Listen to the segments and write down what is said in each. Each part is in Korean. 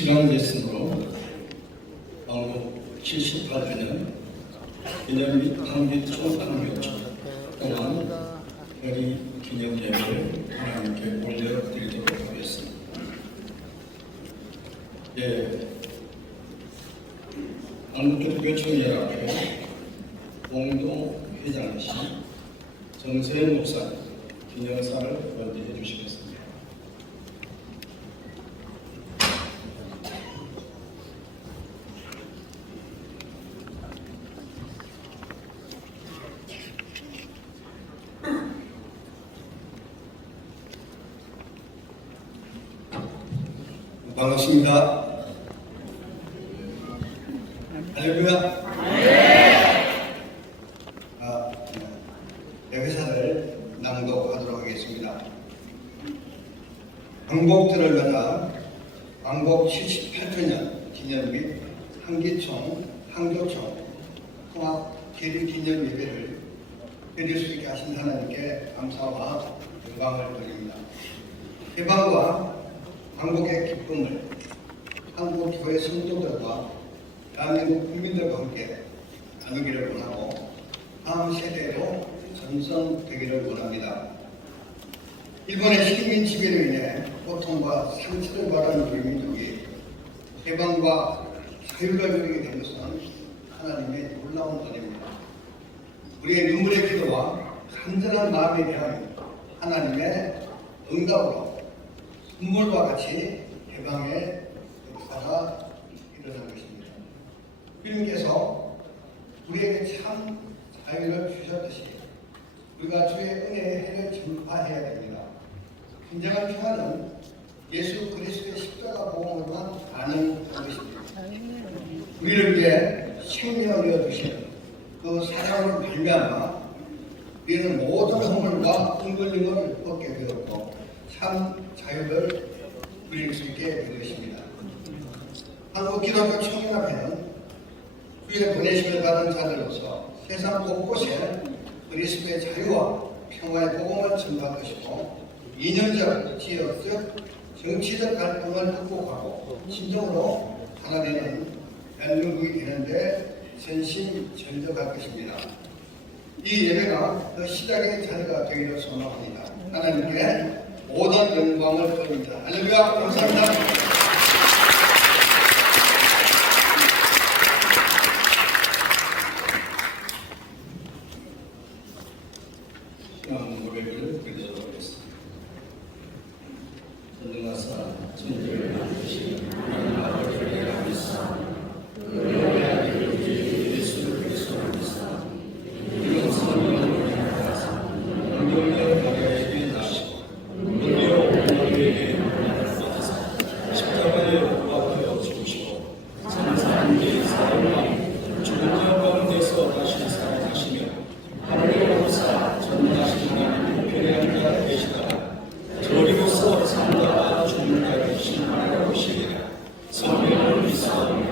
시간 레슨으로 왕복 78주년 기념 및 한빛 총탄교총 공항 별이 기념 예배를 하나님께 올려드리도록 하겠습니다. 한국기독교총연합회 공동회장이신 정세현 목사님 기념사를 먼저 해주시겠습니다. 반갑습니다. 할렐루야. 회사를 낭독하도록 하겠습니다. 광복절을 맞아 광복 78주년 기념 및 한기총, 한교총 통합 계류 기념 예배를 드릴 수 있게 하신 하나님께 감사와 영광을 드립니다. 해방과 광복의 기쁨을 한국 교회 성도들과 대한민국 국민들과 함께 나누기를 원하고 다음 세대로 전선되기를 원합니다. 일본의 식민 지배로 인해 고통과 상처를 받은 우리 민족이 해방과 자유를 누리게 된 것은 하나님의 놀라운 은혜입니다. 우리의 눈물의 기도와 간절한 마음에 대한 하나님의 응답으로 눈물과 같이 해방의 역사가 일어난 것입니다. 주님께서 우리에게 참 자유를 주셨듯이 우리가 주의 은혜의 해를 전파해야 됩니다. 진정한 평화는 예수 그리스도의 십자가 복음으로만 가능한 것입니다. 우리를 위해 생명을 주신 그 사랑으로 말미암아 우리는 모든 허물과 흔들림을 벗게 되었고 참 자유를 누릴 수 있게 된 것입니다. 한국기독교총연합회는 주의 보내심을 받은 자들로서 세상 곳곳에 그리스도의 자유와 평화의 복음을 전할 것이고 이념적, 지역적, 정치적 갈등을 극복하고 진정으로 하나 되는 대한민국이 되는데 전심전력할 것입니다. 이 예배가 그 시작의 자리가 되기를 소망합니다. 하나님께 모든 영광을 드립니다. 할렐루야. 감사합니다. 고백을 드리도록 하겠습니다. 전능하사 천지를 만드신 하나님 아버지를 믿사 그의 아들 예수 그리스도를 믿사 이런 성령을 행하사 운명의 가게에게 나시고 운명 오늘에게 받으사 십자가에 못 박혀 죽으시고 산산기 사흘만 죽은 자 가운데서 다시 살아나시며 하늘로서 전능하신 하나님 편에 앉아 계시다가 저리로서 산다가 죽는 자 계신 하나님 오시리라. 성령을 믿사오니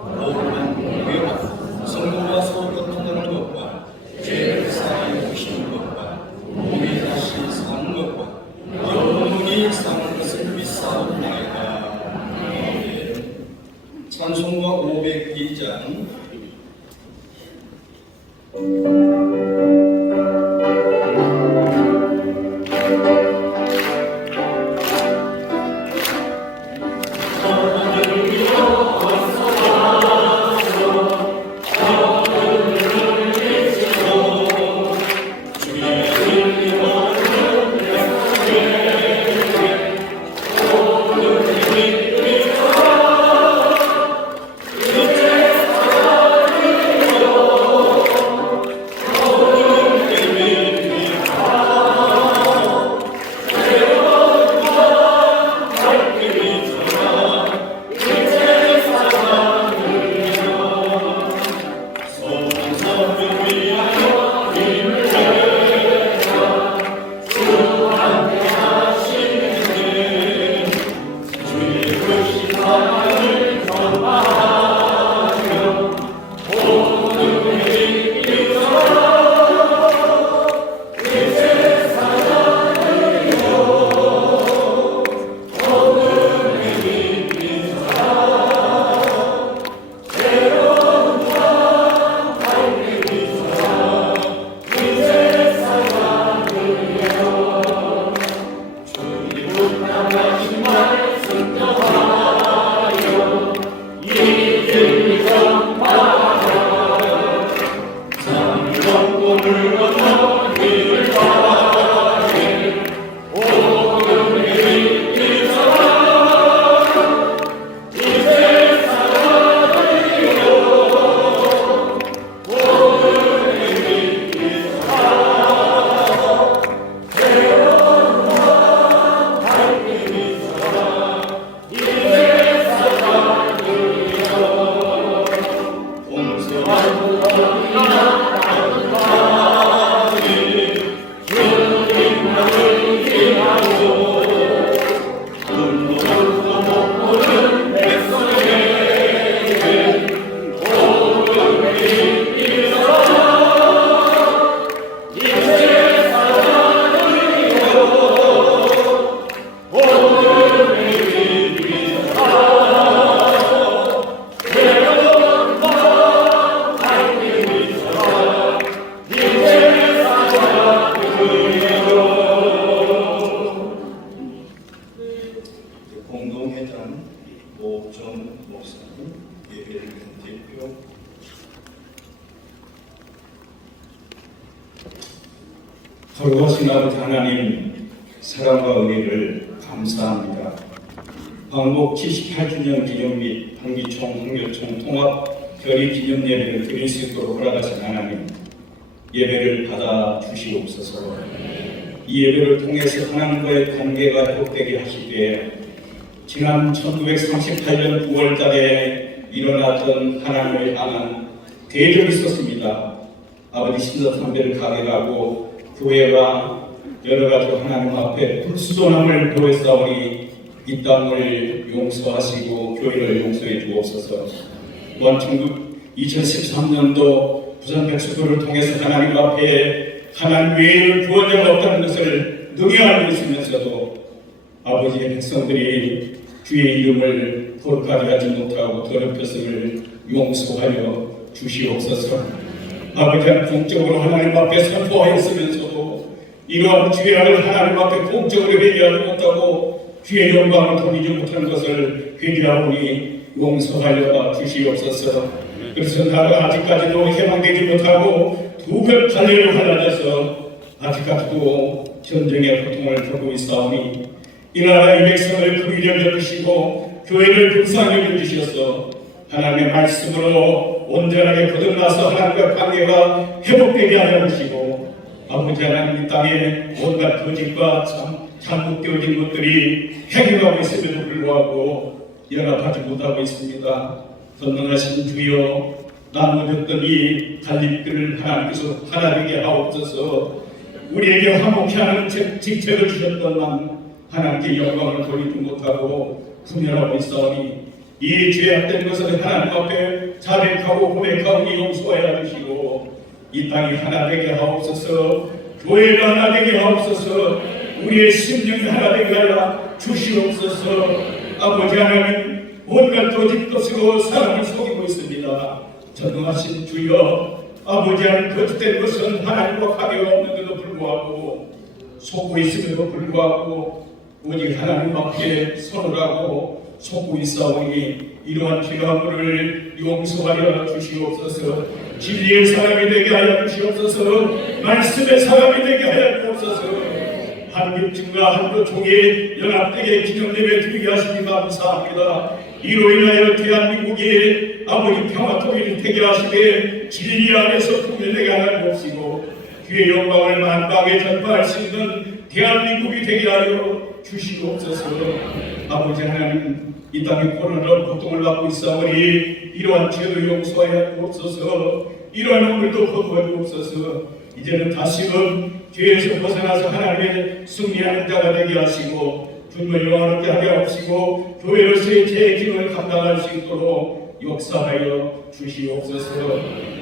오만 공개와 성도와 서로 통하는 것과 죄를 사하여 주시는 것과 몸이 다시 사는 것과 영원히 사는 것을 믿사옵나이다. 아멘. 찬송가 502장 오전 목사님, 예배를 대표 거룩하신 아버지 하나님, 사랑과 은혜를 감사합니다. 광복 78주년 기념 및 방기총, 황교총 통합 결의 기념 예배를 드릴 수 있도록 허락하신 하나님, 예배를 받아 주시옵소서. 이 예배를 통해서 하나님과의 관계가 회복되게 하시되, 지난 1938년 9월달에 일어났던 하나님을 향한 대적이 있었습니다. 아버지 신사참배를 가게하고 교회가 여러 가지 하나님 앞에 불수존함을 보였사오니 이 땅을 용서하시고 교회를 용서해 주옵소서. 또한 2013년도 부산 백수교를 통해서 하나님 앞에 하나님 외에는 구원자가 없다는 것을 능히 알고 있으면서도 아버지의 백성들이 주의 이름을 거룩하게 하지 못하고 더럽혔음을 용서하여 주시옵소서. 아버지는 공적으로 하나님 앞에 선포하였으면서도 이러한 죄악을 하나님 앞에 공적으로 회개하지 못하고 주의 영광을 돌리지 못하는 것을 회개하오니 용서하여 주시옵소서. 그래서 나가 아직까지도 해방되지 못하고 두 번 갈래로 갈라져서 아직까지도 전쟁의 고통을 겪고 있사오니 이 나라의 백성을 긍휼히 여겨주시고 교회를 불쌍히 여겨주셔서 하나님의 말씀으로 온전하게 거듭나서 하나님과 관계가 회복되게 하여 주시고, 아버지 하나님 이 땅에 온갖 거짓과 잘못되어진 것들이 행해가고 있음에도 불구하고 연합하지 못하고 있습니다. 전능하신 주여, 나누어졌던 이 갈림길을 하나님께서 하나되게 하옵소서. 우리에게 화목케 하는 직책을 주셨던 하나님께 영광을 돌리지 못하고 분열하고 있사오니 이 죄악된 것을 하나님 앞에 자백하고 고백하오니 용서하여 주시고, 이 땅이 하나 되게 하옵소서. 교회가 하나 되게 하옵소서. 우리의 심령이 하나 되게 하여 주시옵소서. 아버지 하나님, 온갖 거짓 것으로 사람을 속이고 있습니다. 전능하신 주여, 아버지 하나님, 거짓된 것은 하나님과 관계가 없는데도 불구하고 속고 있음에도 불구하고 오직 하나님 앞에 선을 하고 속고 있사오니 이러한 죄악을 용서하여 주시옵소서. 진리의 사람이 되게 하여 주시옵소서. 말씀의 사람이 되게 하여 주옵소서. 한국중과 한국종이 연합되게 기념예배 드리게 하시니 감사합니다. 이로 인하여 대한민국이 아버지 평화 통일이 되게 하시되 진리 안에서 통일되게 하여 주옵시고 주의 영광을 만방에 전파할 수 있는 대한민국이 되게 하여 주시옵소서. 아버지 하나님, 이 땅에 코로나로 고통을 받고 있사오니 이러한 죄를 용서하여 주옵소서. 이러한 허물도 거두어 주옵소서. 이제는 다시금 죄에서 벗어나서 하나님의 승리하는 자가 되게 하시고 주님을 영화롭게 하게 하시고 교회로서의 제 기능을 감당할 수 있도록 역사하여 주시옵소서.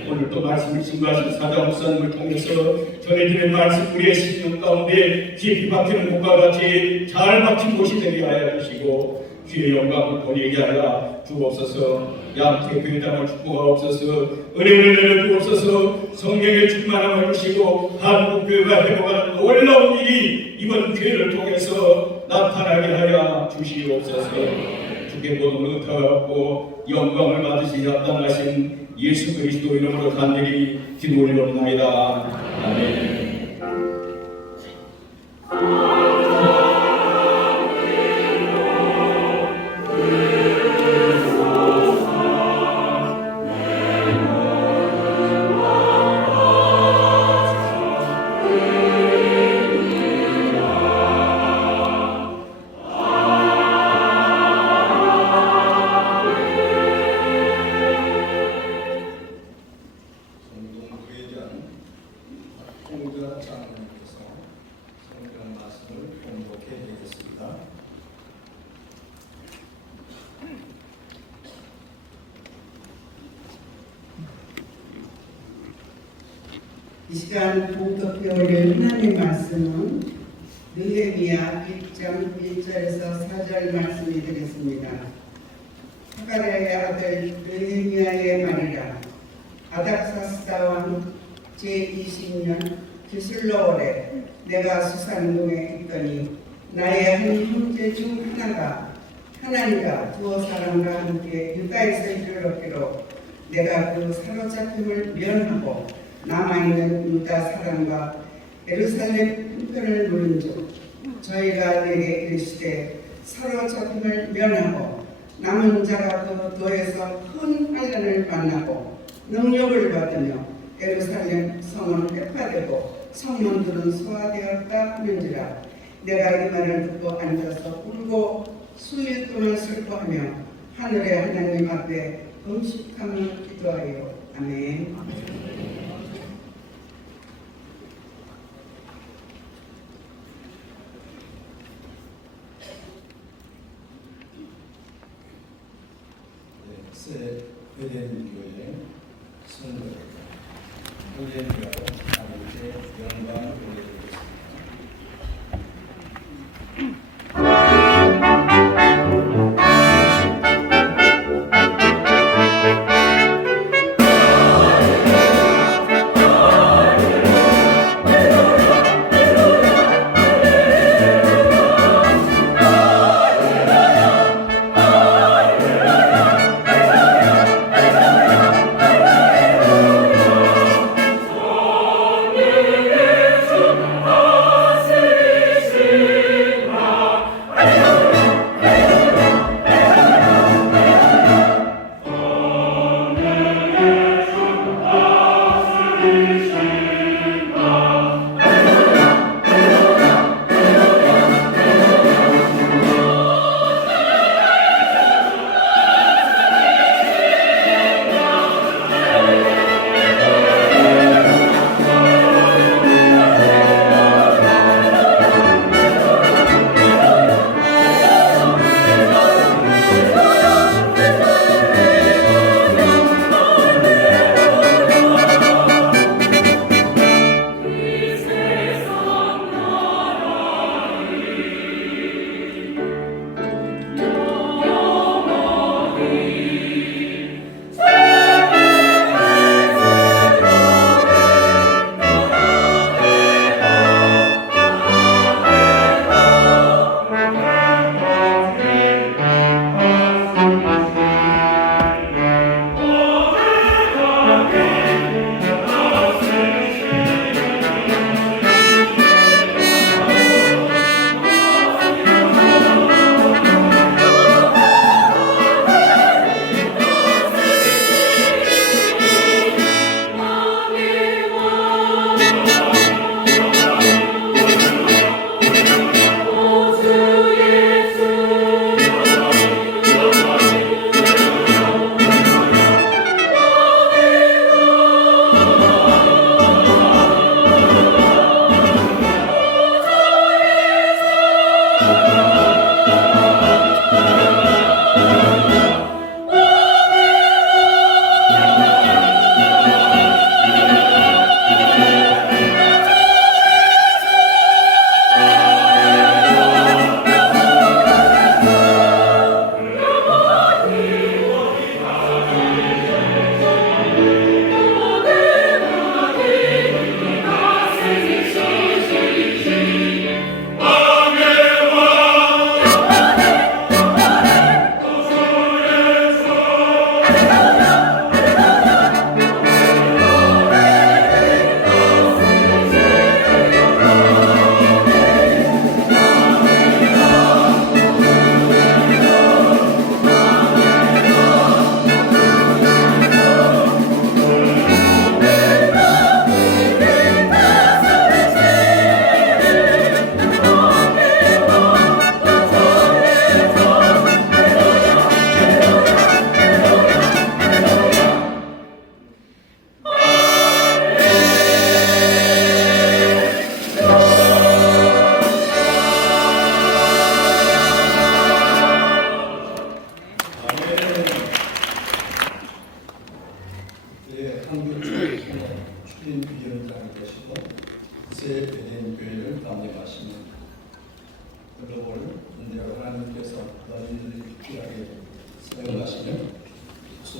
오늘도 말씀을 증거하신 사자 목사님을 통해서 전해지는 말씀 우리의 심령 가운데 깊이 박히는 곳과 같이 잘 박힌 곳이 되게 하여 주시고 주의 영광을 보이게 하여 주옵소서. 양태 교회장을 축복하옵소서. 은혜를 내려주옵소서. 성령의 충만함을 주시고 한국교회가 회복하는 놀라운 일이 이번 교회를 통해서 나타나게 하여 주시옵소서. 주께 모든 의탁하고 영광을 받으시지 합당하신 예수 그리스도 이름으로 간절히 기도 올려옵나이다. 아멘. 이 시간 봉독해 올릴 하나님의 말씀은 느헤미야 1장 1절에서 4절 말씀이 되겠습니다. 하가랴의 아들 느헤미야의 말이라. 아닥사스다 왕 제20년 기슬로월에 내가 수산궁에 있더니 나의 한 형제 중 하나가 하나님과 두 사람과 함께 유다에서 일을 얻기로 내가 그 사로잡힘을 면하고 남아있는 유다 사람과 예루살렘 형편을 누른즉 저희가 내게 이르시되 사로잡힘을 면하고 남은 자가 그 도에서 큰 환난을 만나고 능력을 받으며 예루살렘 성은 회파되고 성문들은 소화되었다 하는지라 내가 이 말을 듣고 앉아서 울고 수일 동안 슬퍼하며 하늘의 하나님 앞에 금식하며 기도하여 아멘. 새 베덴 교회 성도입니다. 할렐루야 아버지의 영광을 올려드리겠습니다.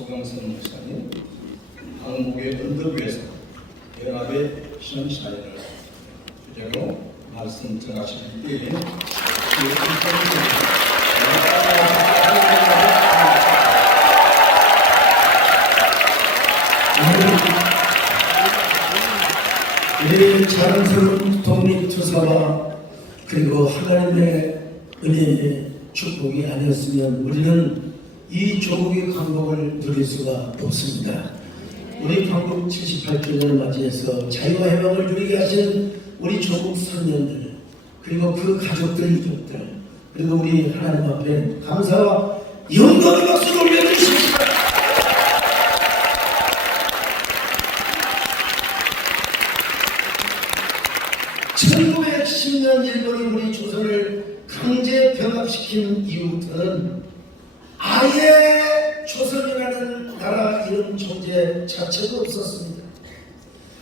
소강선 목사님 한국의 언덕 위에서 연합의 신사인을 주제로 말씀 전하실 때에 우리의 자랑스러운 독립투사와 그리고 하나님의 은혜의 축복이 아니었으면 우리는 이 조국의 광복을 누릴 수가 없습니다. 우리 광복 78주년을 맞이해서 자유와 해방을 누리게 하신 우리 조국 선녀들, 그리고 그 가족들, 이웃들, 그리고 우리 하나님 앞에 감사와 영광의 박수를 올려주십시오. 1910년 일본이 우리 조선을 강제 병합시킨 이후부터는 아예 조선이라는 나라 이름 존재 자체도 없었습니다.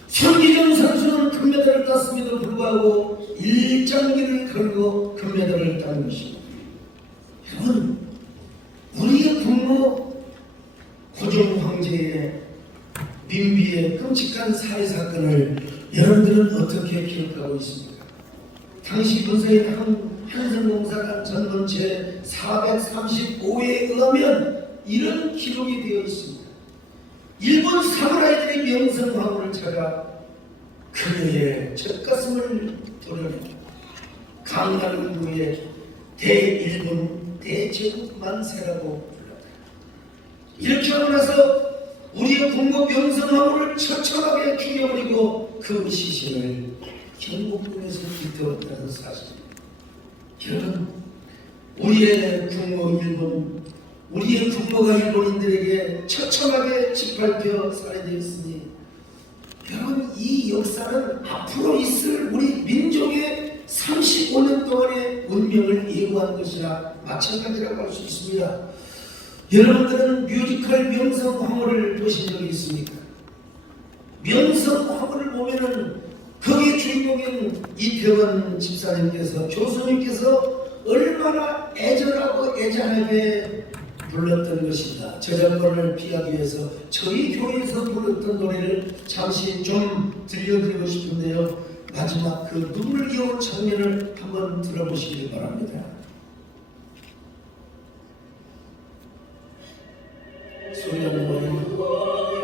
손기정 선수는 금메달을 땄음에도 불구하고 일장기를 걸고 금메달을 딴 것입니다. 여러분, 우리의 국모 고종 황제의 민비의 끔찍한 살해 사건을 여러분들은 어떻게 기억하고 있습니까? 당시 문서인 한성공사관 전문 제 435회에 의하면 이런 기록이 되어 있습니다. 일본 사무라이들이 명성황후를 찾아 그녀의 젖가슴을 도려내 강간후에 대일본 대제국 만세라고 불렀다. 이렇게 하고 나서 우리의 국모 명성황후를 처참하게 죽여버리고 그 시신을 경복궁에서 깃들었다는 사실입니다. 여러분, 우리의 국모 일본, 우리의 국모가 일본인들에게 처참하게 짓밟혀 살해되었으니 여러분, 이 역사는 앞으로 있을 우리 민족의 35년 동안의 운명을 예고한 것이나 마찬가지라고 할 수 있습니다. 여러분들은 뮤지컬 명성황후를 보신 적이 있습니까? 명성황후를 보면은 거기에 주인공인 이태원 집사님께서, 교수님께서 얼마나 애절하고 애잔하게 불렀던 것입니다. 저작권을 피하기 위해서 저희 교회에서 불렀던 노래를 잠시 좀 들려드리고 싶은데요. 마지막 그 눈물겨운 장면을 한번 들어보시기 바랍니다. 소리 한번 보여요.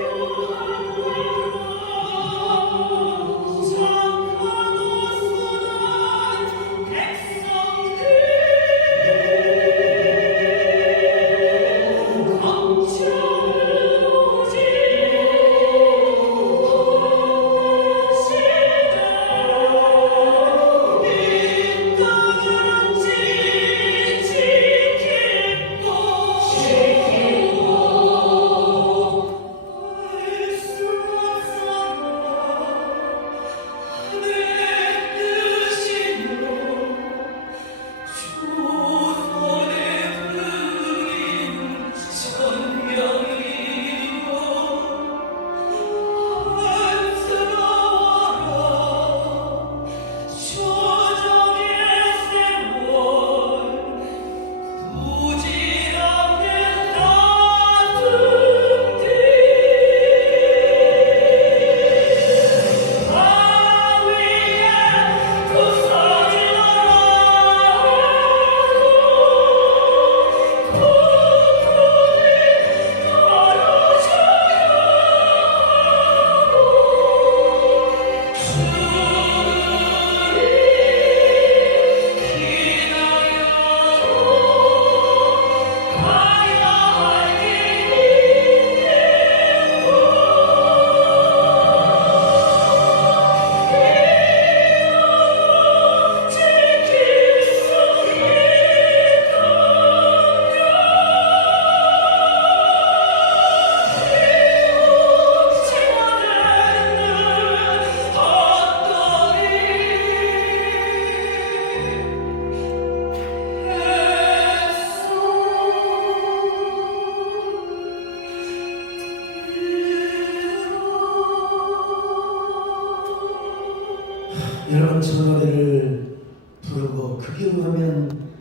여러분, 저 노래를 부르고 크게 응하면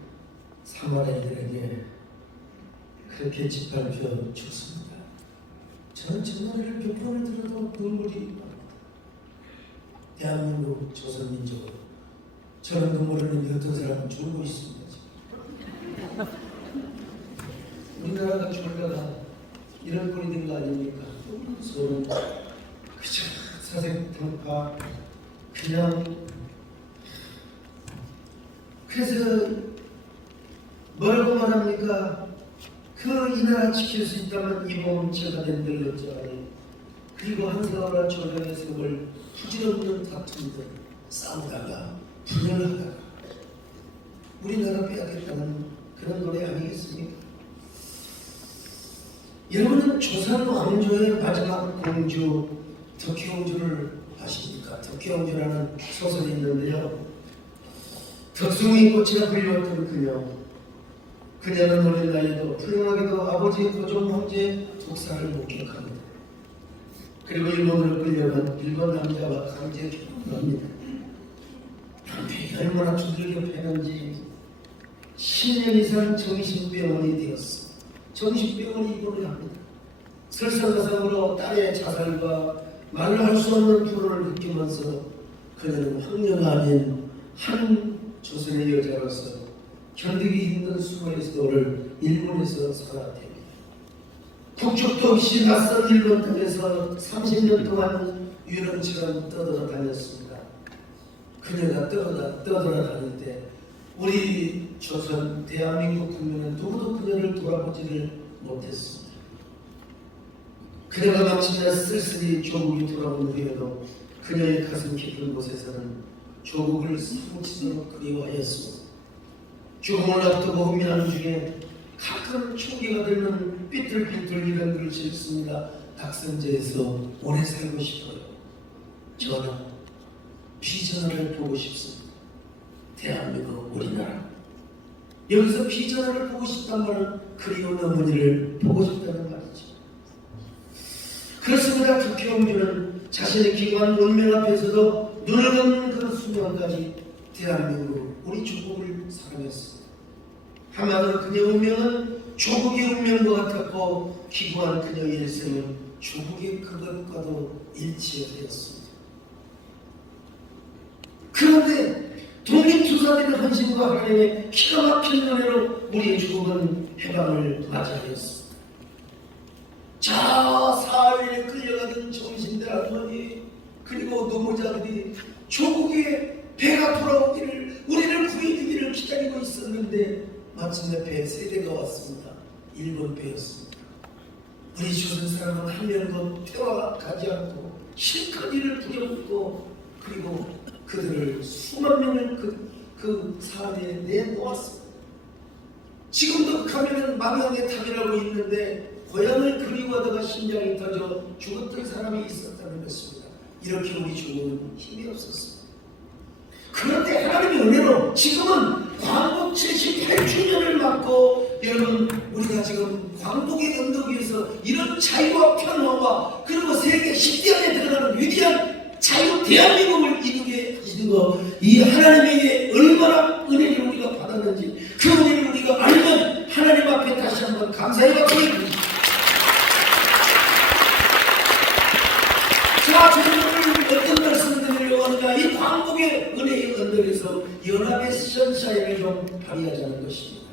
사마리아인들에게 그렇게 짓밟혀 죽습니다. 저는 저 노래를 몇 번을 들어도 눈물이 납니다. 대한민국 조선민족으로 저는 눈물을 흘리는 어떤 사람은 죽고 있습니다. 우리나라가 죽을까봐 이런 꼴이 된 거 아닙니까? 서로 그저 사색탕파 그냥 그래서 뭐라고 말합니까? 이 나라 지킬 수 있다면 이 몸은 제가 낸들렸잖아요. 그리고 한세월과 조정의 세월 부질없는 다툼들 싸우다가 분열하다가 우리나라 빼앗겠다는 그런 노래 아니겠습니까? 여러분은 조선 왕조의 마지막 공주 덕혜옹주를 아십니까? 덕혜옹주라는 소설이 있는데요. 덕숭이 꽃이라 불리웠던 그녀는 어린 나이에도 불행하게도 아버지의 고종 황제의 독사를 목격합니다. 그리고 일본으로 끌려간 일본 남자와 강제 결혼을 합니다. 남편이 얼마나 두들겨 패는지 10년 이상 정신병원이 되었습니다. 정신병원이 입원을 합니다. 설상가상으로 딸의 자살과 말로 할 수 없는 불안을 느끼면서 그녀는 황녀가 아닌 한 조선의 여자로서 견디기 힘든 수고의 세월을 일본에서 살아냅니다. 국적도 없이 낯선 일본 땅에서 30년 동안 유령처럼 떠돌아다녔습니다. 그녀가 떠돌아다닐 때 우리 조선 대한민국 국민은 누구도 그녀를 돌아보지를 못했습니다. 그녀가 마침내 쓸쓸히 조국이 돌아온 후에도 그녀의 가슴 깊은 곳에서는 조국을 사무치도록 그리워하였습니다. 죽음을 앞두고 고민하는 중에 가끔 총기가 들면 삐뚤삐뚤 이런 글을 읽습니다. 낙선제에서 오래 살고 싶어요. 저는 비전을 보고 싶습니다. 대한민국 우리나라. 여기서 비전을 보고 싶단 말은 그리운 어머니를 보고 싶다는 말이죠. 그렇습니다. 덕혜옹주는 자신의 기관 운명 앞에서도 눈을 감는 그 순간까지 대한민국 우리 조국을 사랑했습니다. 한마디로 그녀의 운명은 조국의 운명과 같았고 기부한 그녀의 일생은 조국의 그것과도 일치하였습니다. 그런데 독립투사들의 헌신과 하나님의 기가 막힌 은혜로 우리의 조국은 해방을 맞이하였습니다. 저 사흘에 끌려가던 정신들 할머니 그리고 노무자들이 조국의 배가 돌아오기를 우리를 구해주기를 기다리고 있었는데 마침내 배 세대가 왔습니다. 일본 배였습니다. 우리 조선 사람은 한 명도 퇴화가지 않고 실컷 이를 부려먹고 그리고 그들을 수만 명을 그 사안에 내놓았습니다. 지금도 가면은 망명의 탑이라고 있는데 고향을 그리워하다가 심장이 터져 죽었던 사람이 있었다는 것입니다. 이렇게 우리 조국은 힘이 없었습니다. 그런데 하나님의 은혜로 지금은 광복 78주년을 맞고 여러분 우리가 지금 광복의 언덕 위에서 이런 자유와 평화와 그리고 세계 10대 안에 들어가는 위대한 자유 대한민국을 이루게 하시는 거 이 하나님에게 얼마나 은혜를 우리가 받았는지 그 은혜를 우리가 알면 하나님 앞에 다시 한번 감사의 박수를 드립니다. 자, 저는 어떤 말씀을 드리려고 하는가 이 광복의 은혜의 언덕에서 연합의 선샤인을 좀 발휘하자는 것입니다.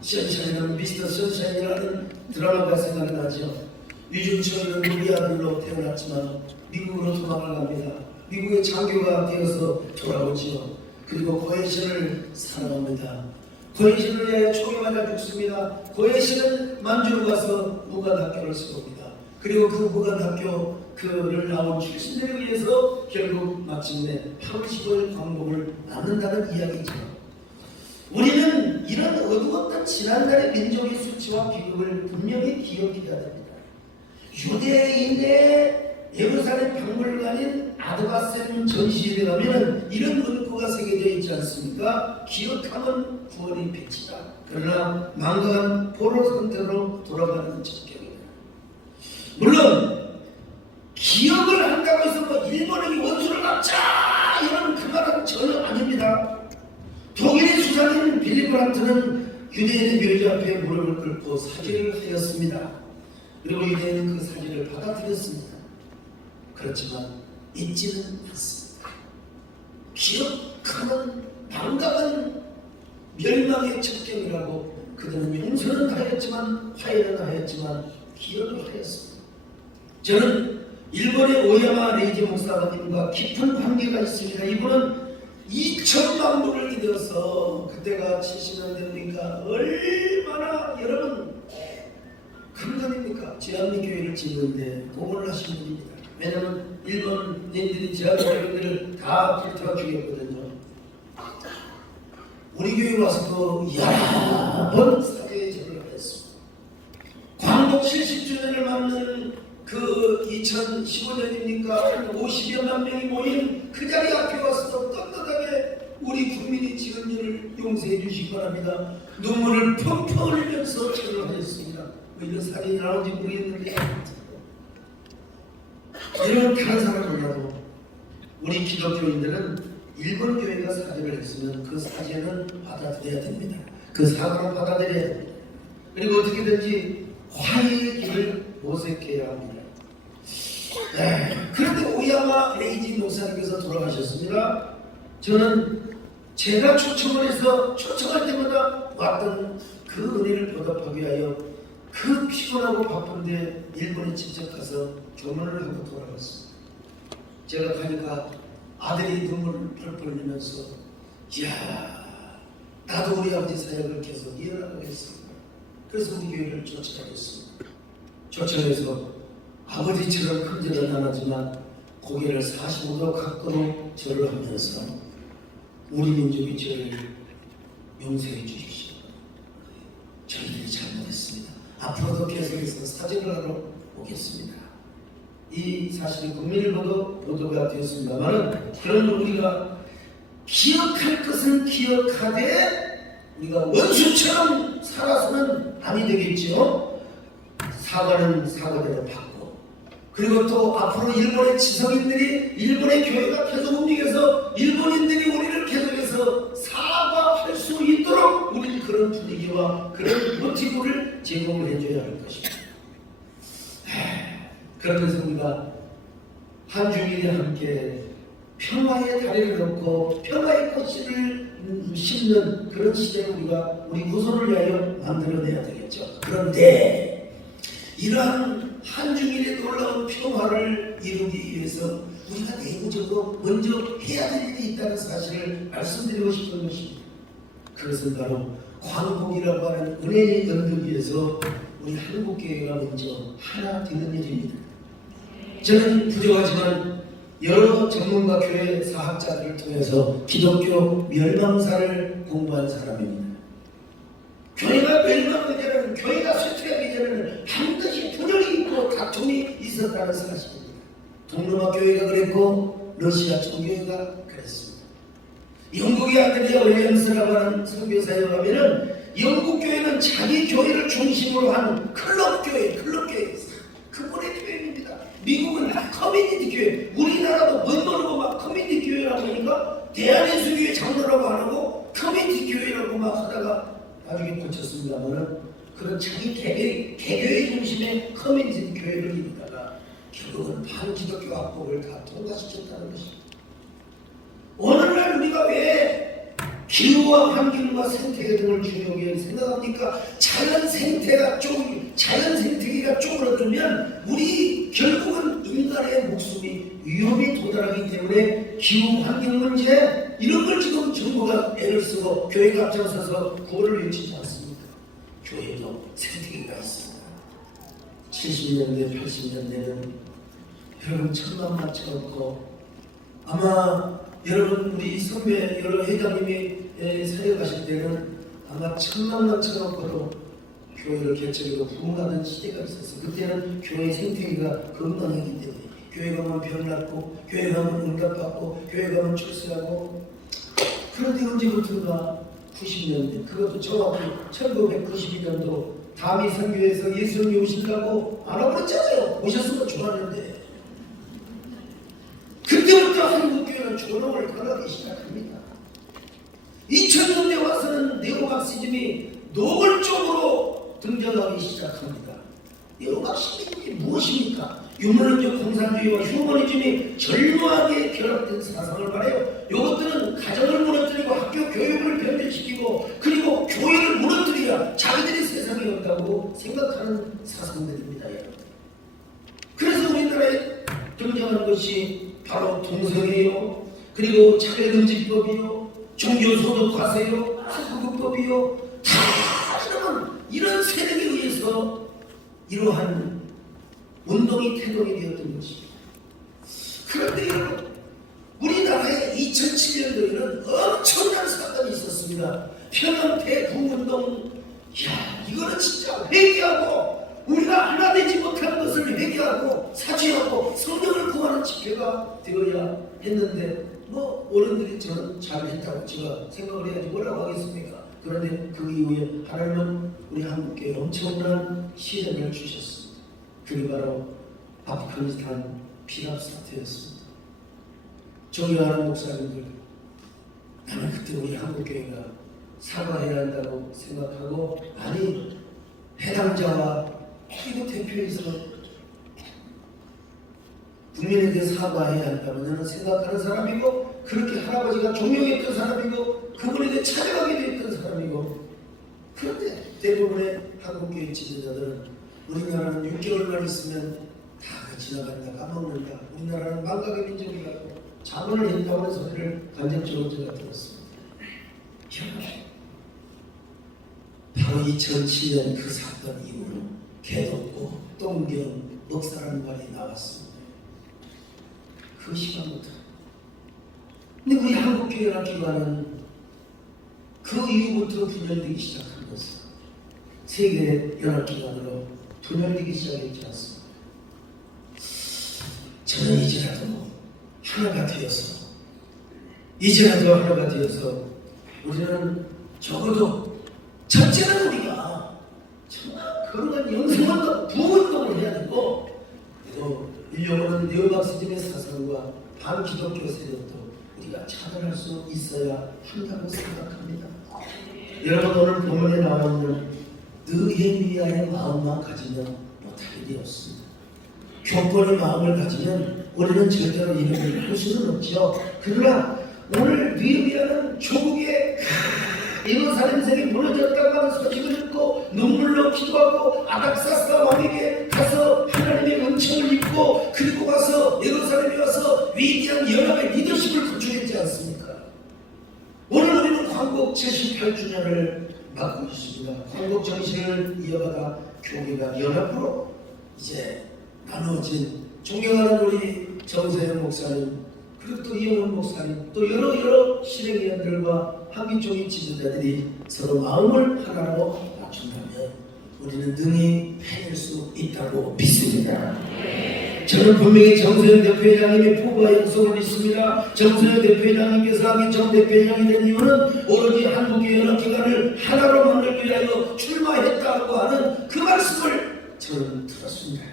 선샤인은 미스터 선샤인이라는 드라마가 생각이 나죠. 유준철은 우리 아들로 태어났지만 미국으로 도망을 갑니다. 미국의 장교가 되어서 돌아오지요. 그리고 고해신을 사랑합니다. 고해신을 위해 총에 맞아 죽습니다. 고해신은 만주로 가서 무관학교를 세웁니다. 그리고 그 무관학교를 나온 출신들에 의해서 결국 마침내 8월 15일 광복을 맞는다는 이야기죠. 우리는 이런 어두웠던 지난날의 민족의 수치와 비극을 분명히 기억해야 됩니다. 유대인의 예루살렘 박물관인 아드바셈 전시회에 가면 이런 문구가 새겨져 있지 않습니까? 기억하면 구원이 빛이다. 그러나 망각한 포로 상태로 돌아가는 적경이다. 물론 기억을 한다고 해서 뭐 일본에게 원수를 갚자 이런 그 말은 전혀 아닙니다. 독일의 수사인 빌리 브란트는 유대인의 묘지 앞에 무릎을 꿇고 사죄를 하였습니다. 그리고 유대인은 그 사죄를 받아들였습니다. 그렇지만 잊지는 않습니다. 기억하는 망각은 멸망의 첩경이라고 그들은 용서는 하였지만 화해는 하였지만 기억을 하였습니다. 저는 일본의 오야마 레이지 목사님과 깊은 관계가 있습니다. 이분은 2천만 불을 기대어서 그때가 70년대입니까? 얼마나 여러분 큰 돈입니까? 제한미교회를 짓는데 공헌을 하신 분입니다. 왜냐하면 일본인들이 제한미교회들을 다 불태워 죽였거든요. 우리 교회 와서도 여러 번 사교에 전을 했습니다. 광복 70주년을 맞는 그 2015년입니까? 50여만 명이 모인 그 자리 앞에 와서도 떳떳하게 우리 국민이 지은 일을 용서해 주시기 바랍니다. 눈물을 펑펑 흘리면서 절을 하였습니다. 뭐 이런 사진이 나오는지 모르겠는데 이런 다른 사람을 몰라도 우리 기독교인들은 일본 교회가 사죄를 했으면 그 사죄는 받아들여야 됩니다. 그 사과는 받아들여야 됩니다. 그리고 어떻게든지 화해의 길을 모색해야 합니다. 그런데 오야마 레이지 목사님께서 돌아가셨습니다. 저는 제가 초청을 해서 초청할 때마다 왔던 그 은혜를 보답하기 위하여 그 피곤하고 바쁜데 일본에 직접 가서 조문을 하고 돌아갔습니다. 제가 가니까 아들이 눈물을 펄펄 흘리면서 이야 나도 우리 아버지 사역을 계속 이어나가겠습니다. 그래서 우리 교회를 초청하겠습니다. 초청해서 아버지처럼 큰 절은 안 하지만 고개를 45도 각도로 절을 하면서 우리 민족의 죄를 용서해 주십시오. 저희들이 잘못했습니다. 앞으로도 계속해서 사죄를 하러 오겠습니다. 이 사실이 국민일보도 보도가 되었습니다만 그런 우리가 기억할 것은 기억하되 우리가 원수처럼 살아서는 아니 되겠죠. 사과는 사과대로 받고 그리고 또 앞으로 일본의 지성인들이 일본의 교회가 계속 움직여서 일본인들이 우리를 계속해서 사과할 수 있도록 우리는 그런 분위기와 그런 모티브를 제공을 해줘야 할 것입니다. 그러면서 우리가 한중일이 함께 평화의 다리를 놓고 평화의 꽃을 심는 그런 시대를 우리가 우리 구소를 위하여 만들어내야 되겠죠. 그런데 이러한 한중일의 놀라운 평화를 이루기 위해서 우리가 내부적으로 먼저 해야 될 일이 있다는 사실을 말씀드리고 싶은 것입니다. 그것은 바로 광복이라고 하는 은혜의 연극위에서 우리 한국교회가 먼저 하나 되는 일입니다. 저는 부족하지만 여러 전문가 교회 사학자들을 통해서 기독교 멸망사를 공부한 사람입니다. 교회가 멸망하기 전에는 교회가 쇠퇴하기 전에는 반드시 분열이 있고 다툼이 있었다는 사실입니다. 동로마 교회가 그랬고 러시아 총교회가 그랬습니다. 영국의 아들이야 윌리엄스라고 하는 선교사에 가면은 영국 교회는 자기 교회를 중심으로 한 클럽교회 그분의 교회입니다. 미국은 커뮤니티 교회, 우리나라도 뭔 모르고 막 커뮤니티 교회라고 하니까 대한예수교회 장로라고 안 하고 커뮤니티 교회라고 막 하다가 나중에 고쳤습니다만은 그런 자기 개교의 중심의 커뮤니티 교회를 이루다가 결국은 반기독교 합법을 다 통과시켰다는 것입니다. 오늘날 우리가 왜 기후와 환경과 생태계 등을 중요하게 생각합니까? 자연 생태계가 쪼그러들면 우리 결국은 인간의 목숨이 위험에 도달하기 때문에 기후 환경 문제 이런 걸 지금 정부가 애를 쓰고 교회가 앞장서서 구호를 외치지 않습니까? 교회도 생태계가 있습니다. 70년대 80년대는 여러분 천만 맞춰놓고 아마 여러분 우리 선배 여러 회장님이 사역하실 때는 아마 천만 맞춰놓고도 교회를 개척해도 부흥하는 시대가 있었어요. 그때는 교회 생태계가 건강했기 때문에 교회 가면 병 낫고 교회 가면 응답받고 교회 가면 출세하고 그런데 언제부터인가 90년대 그것도 정확히 1992년도 다미 선교에서 예수님이 오신다고 알아버렸잖아요. 오셨으면 좋았는데 그때부터 한국교회는 조롱을 당하기 시작합니다. 2000년대 와서는 네오막시즘이 노골적으로 등장하기 시작합니다. 네오막시즘이 무엇입니까? 유물론적 공산주의와 휴머니즘이 절묘하게 결합된 사상을 말해요. 이것들은 가정을 무너뜨리고 학교 교육을 변질시키고 그리고 교회를 무너뜨려야 자기들이 세상에 온다고 생각하는 사상들입니다. 그래서 우리나라에 중요한 것이 바로 동성애요, 그리고 차별금지법이요, 종교소득과세요, 사교육법이요, 다 이런 세력에 의해서 이러한 운동이 태동이 되었던 것입니다. 그런데 여러분, 우리나라에 2007년도에는 엄청난 사건이 있었습니다. 평양태 국운동, 이거는 진짜 회개하고 우리가 하나 되지 못한 것을 회개하고 사죄하고 성령을 구하는 집회가 되어야 했는데 어른들이 저는 잘했다고 제가 생각을 해야지 뭐라고 하겠습니까? 그런데 그 이후에 하나님은 우리 한국에 엄청난 시련을 주셨습니다. 그게 바로 아프가니스탄 피랍 사태였습니다. 존경하는 목사님들, 나는 그때 우리 한국교회가 사과해야 한다고 생각하고, 아니 해당자와 그리고 대표에서 국민에게 사과해야 한다고 저는 생각하는 사람이고, 그렇게 할아버지가 존경했던 사람이고, 그분에게 찾아가게 됐던 사람이고, 그런데 대부분의 한국교회 지도자들은 우리나라는 6개월만 있으면 다 지나간다, 까먹는다, 우리나라는 망각의 민족이라고 자문을 했다고 하는 소리를 간접적으로 제가 들었습니다. 바로 2007년 그 사건 이후로 개덕고 똥경 목사라는 말이 나왔습니다. 그 시간부터. 근데 우리 한국교회라 기관은 그 이후부터 분열되기 시작한 것은 세계연합기관으로 분열되기 시작했지 않습니까? 저는 이제라도 하나가 되어서 우리는 적어도 첫째는 우리가 정말 그런 영성한다 부운동을 해야 되고, 또 일용하는 네오마르크즘의 사상과 반기독교 세력도 우리가 차단할 수 있어야 한다고 생각합니다. 여러분, 오늘 본문에 나와 있는 느헤미야의 마음만 가지면 못할 일이 없습니다. 교권의 마음을 가지면 우리는 절대로 이런 할 수는 없죠. 그러나 오늘 느헤미야는 조국의 예루살렘성이 무너졌다고 하는 소식을 듣고 눈물로 기도하고 아닥사스다 왕에게 가서 하나님의 은총을 입고, 그리고 가서 예루살렘에 와서 위대한 연합의 리더십을 구축했지 않습니까? 오늘 우리는 광복 78주년을 맞고 있습니다. 광복 정신을 이어받아 교회가 연합으로 이제 나누어진, 존경하는 우리 정세영 목사님, 그리고 또 이영훈 목사님, 또 여러 실행위원들과 한기종의 지도자들이 서로 마음을 하나로 맞춘다면 우리는 능히 해낼 수 있다고 믿습니다. 저는 분명히 정세영 대표회장님의 포부와 약속을 믿습니다. 정세영 대표회장님께서 한기종 대표회장이 된 이유는 오로지 한국의 연합기관을 하나로 만들기 위하여 출마했다고 하는 그 말씀을 저는 들었습니다.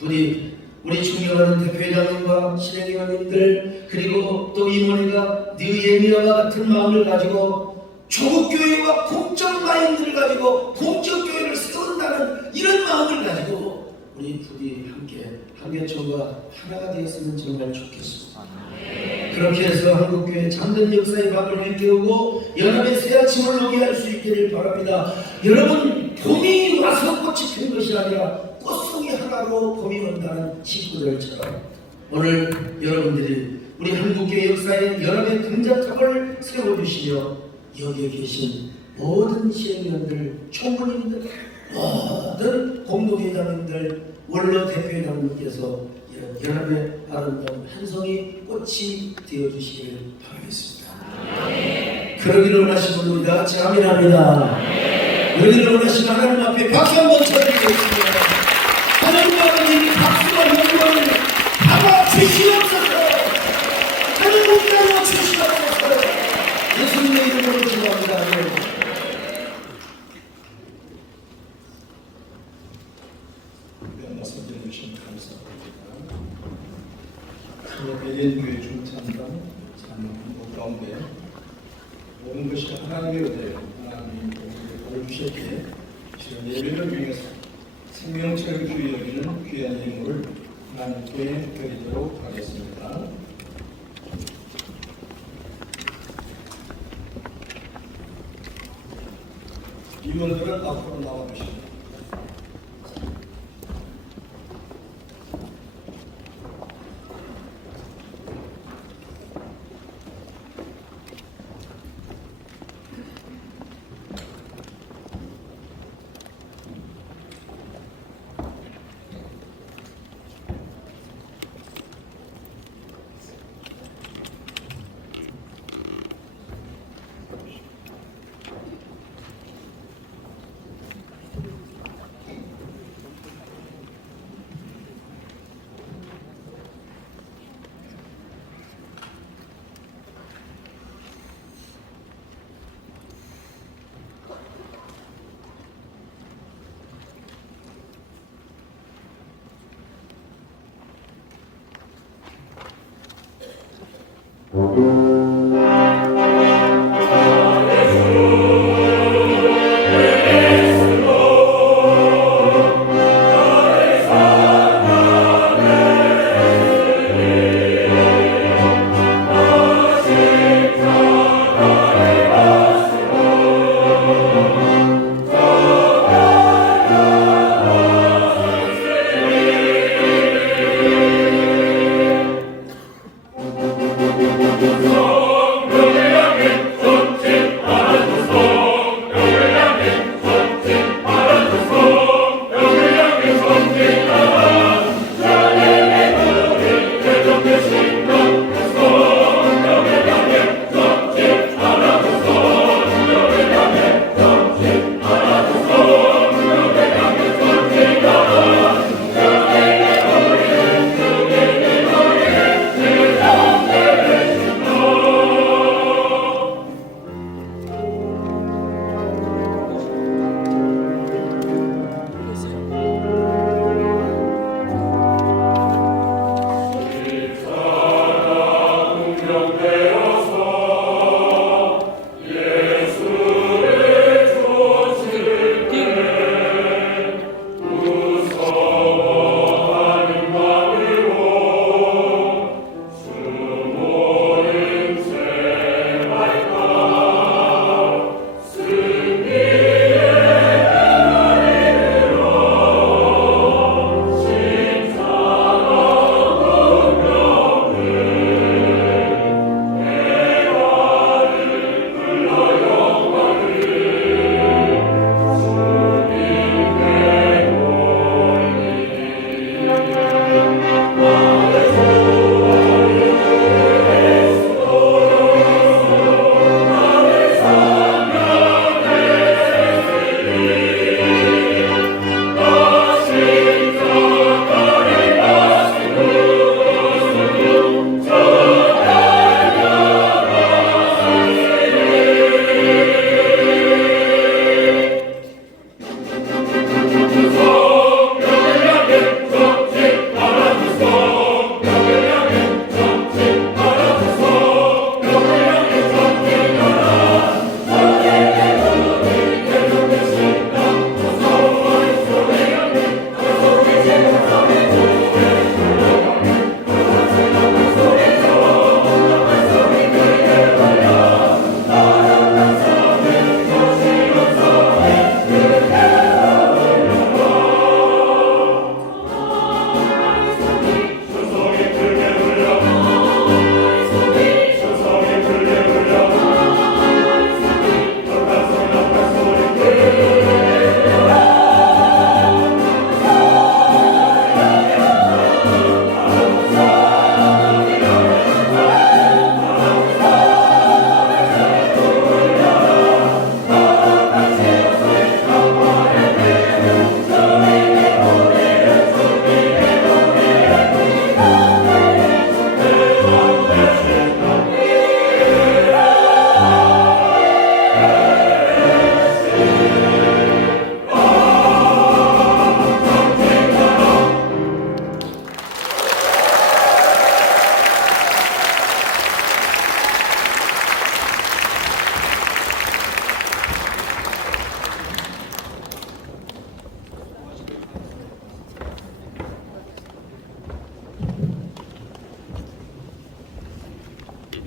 우리 존경하는 대표회장님과 신행위원님들, 그리고 또 임원회가 느헤미야와 같은 마음을 가지고 조국교회와 공적 마인드를 가지고 공적교회를 세운다는 이런 마음을 가지고 우리 부디 함께 한겨촌과 하나가 되었으면 정말 좋겠습니다. 그렇게 해서 한국교회 잠든 역사의 밤을 일깨우고 연합의 새 아침을 오게 할 수 있기를 바랍니다. 여러분, 봄이 와서 꽃이 핀 것이 아니라 꽃송이 하나로 봄이 온다는 식구들처럼 오늘 여러분들이 우리 한국교회 역사에 연합의 금자탑을 세워주시며 여기에 계신 모든 시행위원들, 총무님들, 모든 공동회장님들, 원로 대표회장님께서 이런 연합의 아름다운 한 송이 꽃이 되어주시기를 바라겠습니다. 그러기를 원하시는 분들 다 같이 아멘합니다. 그러기를 원하시는 하나님 앞에 박수 한번 쳐드리겠습니다. 하나님 아버지, 박수와 영광을 담아 주시옵소서. 하나님 따라 주시옵소서. 예수님의 이름으로 기도합니다. 말씀 드려주시면 감사합니다. 예전교회 중창단 찬양곡 가운데 모든 것이 하나님의 은혜요, 하나님이 우리에게 보여주셨기에 지금 예배를 통해서 생명체를 주의 여기는 귀한 예물을 하나님께 드리도록 하겠습니다. 이원들은 앞으로 나와주십니다.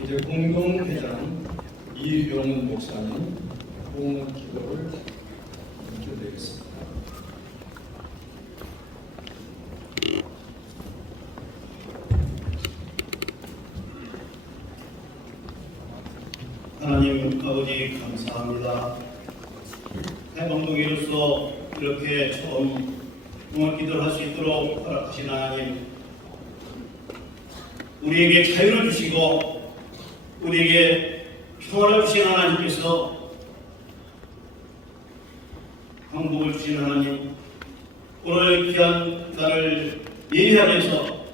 이제 공동회장 이용훈 목사님 공헌 기도를 드리겠습니다. 하나님 아버지 감사합니다. 대방동이로서 이렇게 처음 공헌 기도를 할 수 있도록 허락하신 하나님, 우리에게 자유를 주시고 우리에게 평화를 주신 하나님께서 항복을 주신 하나님, 오늘 귀한 날을 예비하면서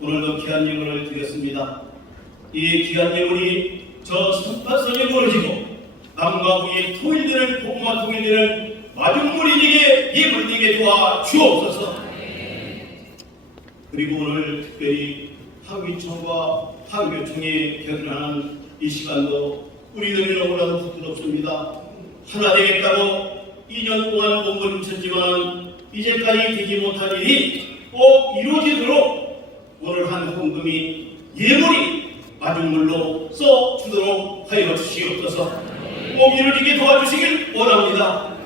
오늘도 귀한 예물을 드렸습니다. 이 귀한 예물이 저 선파선에 벌어지고 남과 북이 통일되는 복음과 통일되는 마중물인에게 예물되게 도와 주옵소서. 그리고 오늘 특별히 황위청과 황교총이 결연하는 이 시간도 우리들이 너무나도 부끄럽습니다. 하나 되겠다고 2년 동안 몸부림쳤지만 이제까지 되지 못한 일이 꼭 이루어지도록 오늘 한 헌금이 예물이 마중물로 써주도록 하여 주시옵소서. 꼭 이루어지게 도와주시길 원합니다.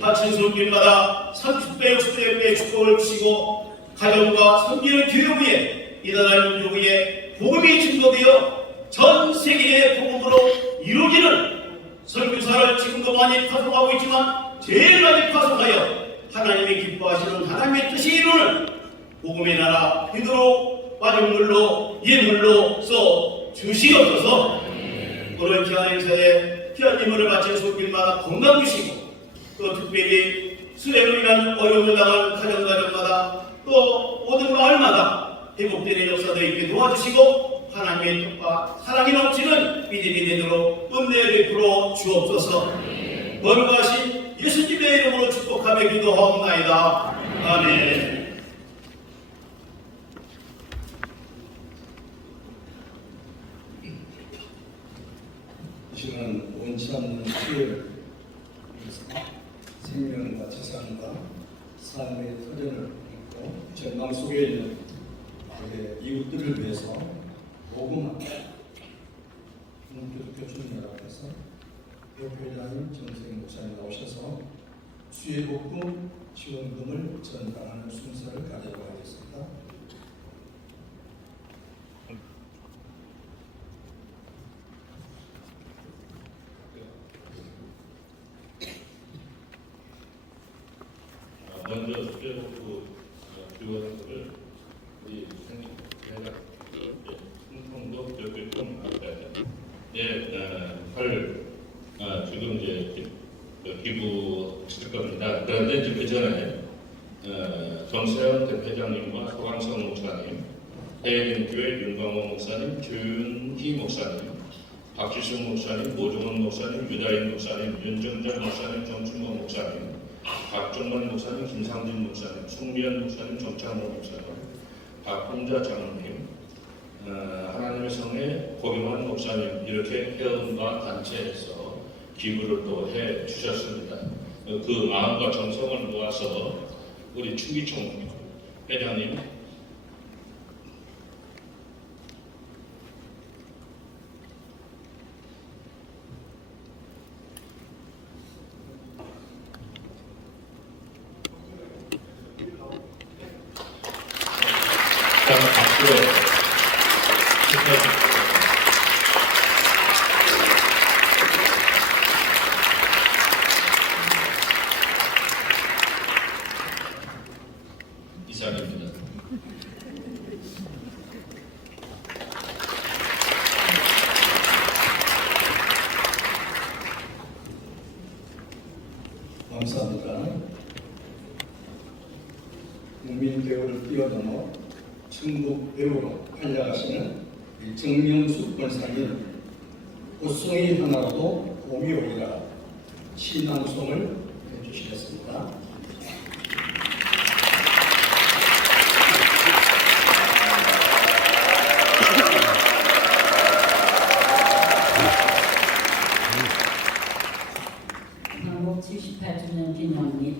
다친 손길마다 30배, 60배 축복을 주시고 가정과 섬기는 교육 위에 이 나라 민족 위에 복음이 증거되어 전 세계의 복음으로 이루어지는 선교사를 지금도 많이 파송하고 있지만 제일 많이 파송하여 하나님이 기뻐하시는 하나님의 뜻이 이루는 복음의 나라 되도록 마중물로 예물로 써 주시옵소서. 오늘 귀한 행사에 귀한 예물을 바친 손길마다 건강 주시고 또 특별히 수해로 인한 어려움을 당한 가정마다 또 모든 마을마다 회복되는 역사도 있게 도와주시고 하나님의 뜻과 사랑이 넘치는 믿음이 되도록 은혜 베풀어 주옵소서. 번거하신 예수님의 이름으로 축복하며 기도하옵나이다. 아멘. 이 시간은 원치 않는 피해를 생명과 재산과 삶의 터전을 입고 절망 속에 있는 우리의 이웃들을 위해서 복음하고 교주님이라고 해서 교회장님 정세경 목사님 나오셔서 수혜복금 지원금을 전달하는 순서를 가져보고 하겠습니다. 먼저 수혜복구 지원금을 우리 대략 충청도 교육청 할 지금 이제 기부할 겁니다. 그런데 이제 그 전에 정세현 대표장님과 소강성 목사님, 해외인교회 윤광호 목사님, 조윤희 목사님, 박지순 목사님, 모종원 목사님, 유다인 목사님, 윤정정 목사님, 정춘모 목사님, 박종만 목사님, 김상진 목사님, 송미연 목사님, 정창모 목사님, 박홍자 장로님, 하나님의 성에 고경환 목사님 이렇게 회원과 단체에서 기부를 또 해 주셨습니다. 그 마음과 정성을 모아서 우리 추기총 회장님 박수로 축하드립니다. 이상입니다. 감사합니다. 국민 배우를 뛰어넘어 충북 배우로 활약하시는 이 정명수 권사님, 꽃송이 하나로도 봄이 오리라 신앙송을 해주시겠습니다. 광복 78주년 기념 및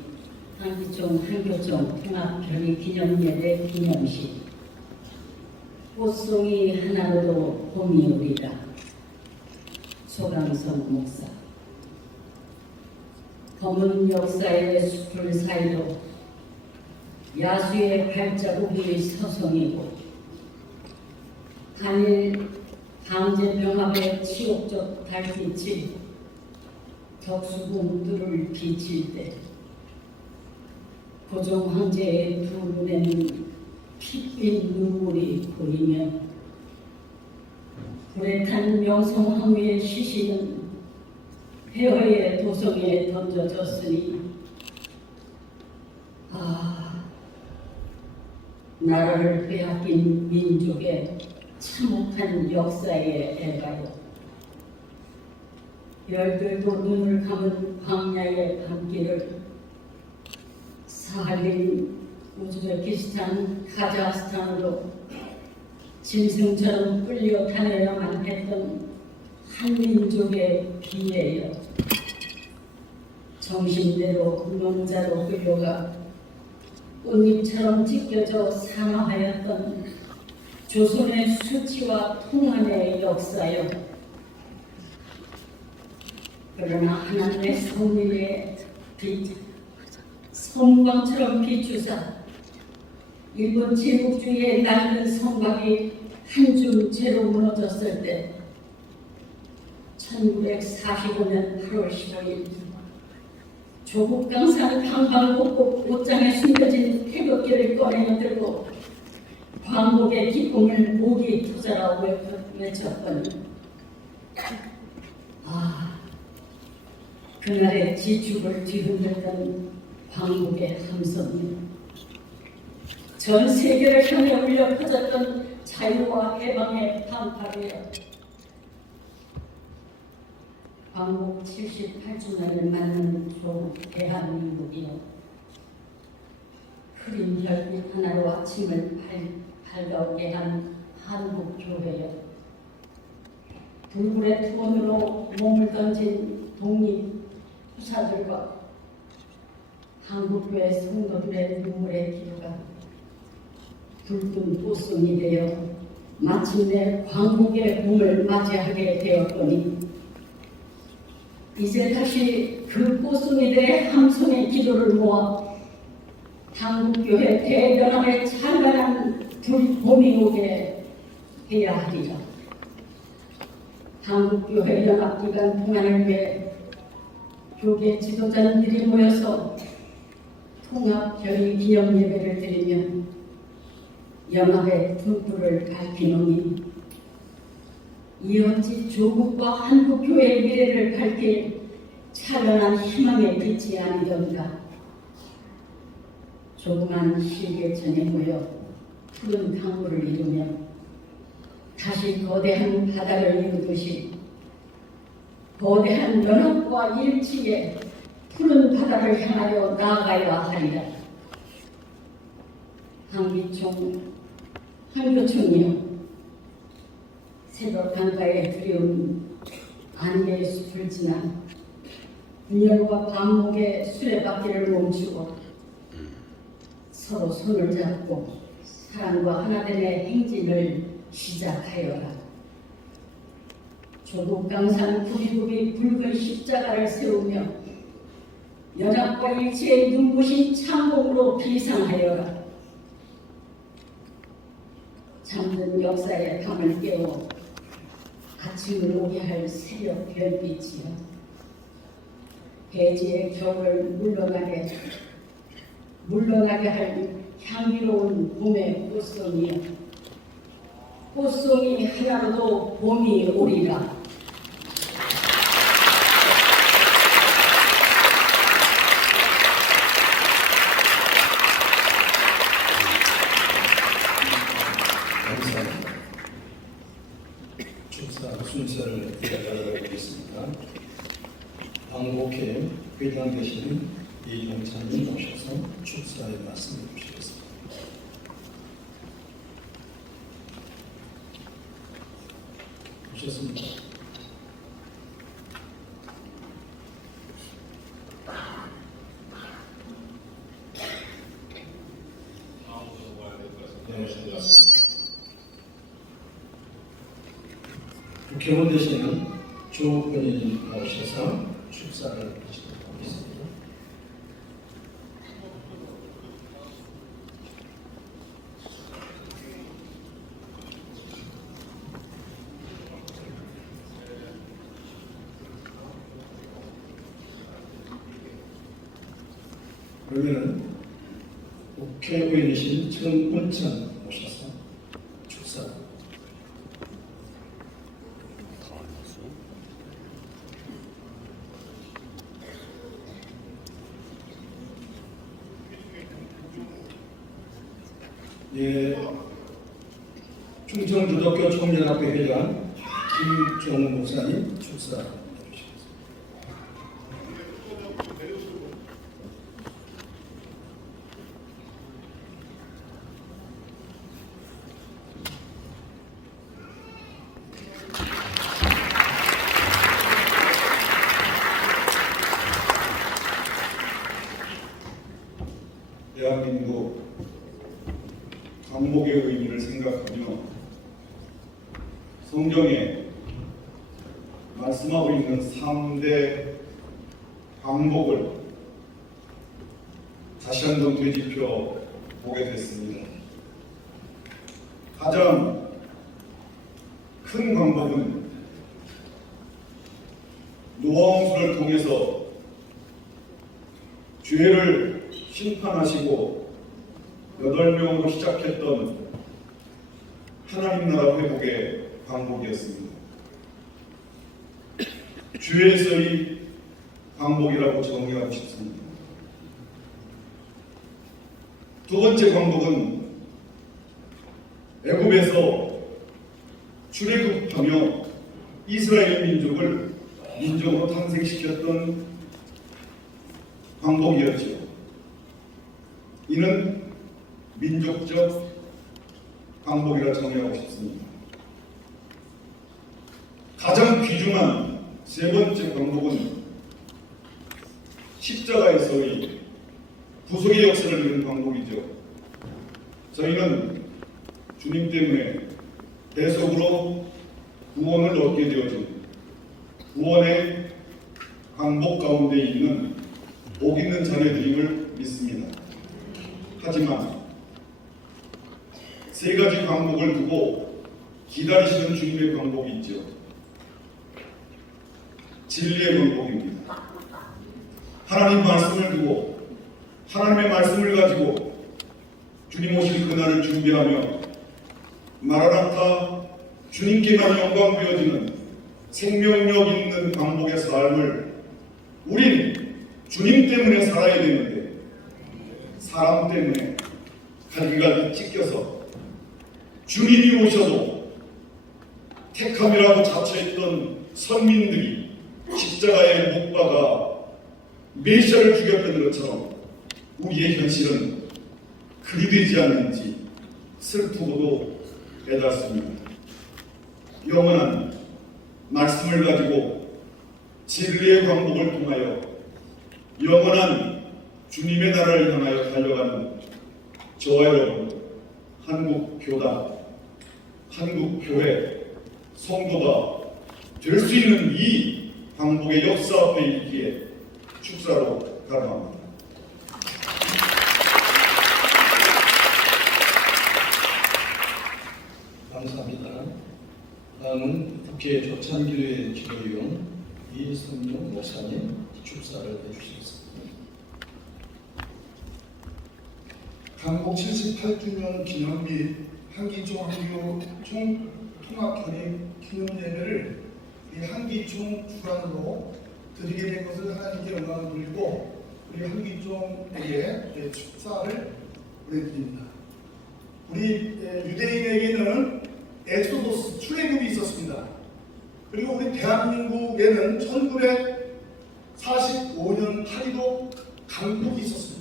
한교총 통합편의 기념예배 기념식 꽃송이 하나로도 봄이 오리라. 소강성 목사. 검은 역사의 숲을 사이로 야수의 발자국이 서성이고 단일 강제병합의 치욕적 달빛이 덕수궁 뜰을 비칠 때 고종 황제의 두 눈에는 핏빛 눈물이 고이며 불에 탄 명성황후의 시신은 폐허의 도성에 던져졌으니 나라를 빼앗긴 민족의 참혹한 역사의 애가요. 열들도 눈을 감은 광야의 밤길을 사할린 우즈베키스탄, 카자흐스탄으로 짐승처럼 끌려 다녀야만 했던 한민족의 비예요. 정신대로 농자로 끌려가 꽃잎처럼 찢겨져 산화하였던 조선의 수치와 통한의 역사요. 그러나 하나님의 성민의 빛, 섬광처럼 비추사 일본 제국주의의 낡은 성곽이 한 줌 채로 무너졌을 때 1945년 8월 15일 조국 강산 강방곡곡 옷장에 숨겨진 태극기를 꺼내어 들고 광복의 기쁨을 목이 터져라 외쳤더니 그날의 지축을 뒤흔들던 광복의 함성이 전 세계를 향해 울려 퍼졌던 자유와 해방의 판파리여. 광복 78주년을 맞는 조국 대한민국이여. 흐린 별빛 하나로 아침을 밝아오게 한 한국교회여. 불굴의 투혼으로 몸을 던진 독립투사들과 한국교회 성도들의 눈물의 기도가 붉은 꽃송이 되어 마침내 광복의 봄을 맞이하게 되었더니 이제 다시 그 꽃송이들의 함성의 기도를 모아 한국교회 대변함의 찬란한 봄이 오게 해야 하리라. 한국교회 연합기간 동안을 위해 교계 지도자들이 모여서 통합결의 기념 예배를 드리며 연합의 등불을 밝히노니 이어지 조국과 한국교회의 미래를 밝힐 찬란한 희망의 빛이 아니던가. 조그만 실개천에 모여 푸른 강물을 이루며 다시 거대한 바다를 이루듯이 거대한 연합과 일치의 푸른 바다를 향하여 나아가야 하리라. 한교총이여, 새벽 강가에 두려운 안개의 숲을 지나 분열과 반목의 수레바퀴를 멈추고 서로 손을 잡고 사랑과 하나됨의 행진을 시작하여라. 조국 강산 굽이굽이 붉은 십자가를 세우며 연합과 일치의 눈부신 창공으로 비상하여라. 잠든 역사의 밤을 깨워 아침을 오게 할 새벽 별빛이여. 대지의 격을 물러나게 할 향기로운 봄의 꽃송이여. 꽃송이 하나로도 봄이 오리라. 감사합니다. 축사 순서를 이어가겠습니다. 광복회 회장 되시는 이종찬님 모셔서 축사의 말씀해 주시겠습니다. 오셨습니까? 네. 국회의원 되시는 조은희 모셔서 축사를 하시도록 하겠습니다. 그러면은 국회의원이신 정운천 모셔서 축사. 예, 충청기독교 총연합회 회장 김종우 목사님 축사 해주시겠습니다. 대한민국 광복의 의미를 생각하며 성경에 말씀하고 있는 3대 광복을 다시 한번 되짚어 보게 됐습니다. 가장 큰 광복은 노아홍수를 통해서 죄를 심판하시고 8명으로 시작했던 하나님 나라 회복의 광복이었습니다. 죄에서의 광복이라고 정의하고 싶습니다. 두 번째 광복은 애굽에서 출애굽하며 이스라엘 민족을 민족으로 탄생시켰던 광복이었죠. 이는 민족적 광복이라 정의하고 싶습니다. 가장 귀중한 세 번째 광복은 십자가에서의 구속의 역사를 이룬 광복이죠. 저희는 주님 때문에 대속으로 구원을 얻게 되어진 구원의 광복 가운데 있는 복 있는 자녀들임을 믿습니다. 하지만 세 가지 광복을 두고 기다리시는 주님의 광복이 있죠. 진리의 광복입니다. 하나님 말씀을 두고 하나님의 말씀을 가지고 주님 오실 그날을 준비하며 마라나타 주님께만 영광 되어지는 생명력 있는 광복의 삶을 우린 주님 때문에 살아야 되는데 사람 때문에 갈기갈기 찢겨서 주님이 오셔도 택함이라고 자처했던 선민들이 십자가에 못 박아 메시아를 죽였던 것처럼 우리의 현실은 그리 되지 않는지 슬프고도 깨닫습니다. 영원한 말씀을 가지고 진리의 광복을 통하여 영원한 주님의 나라를 향하여 달려가는 저와 여러분, 한국교단, 한국교회, 성도가 될 수 있는 이 광복의 역사 앞에 있기에 축사로 감사합니다. 감사합니다. 다음은 국회 조찬교회 기도위원 이성용 목사님 축사를 해주시겠습니다. 광복 78주년 기념 및 한기총 한교 총통합협의 기념예배를 우리 한기총 주관으로 드리게 된 것을 하나님께 영광을 돌리고 우리 한기총에게 축사를 보내드립니다. 우리 유대인에게는 엑소도스 출애굽이 있었습니다. 그리고 우리 대한민국에는 1945년 8.15 강폭이 있었습니다.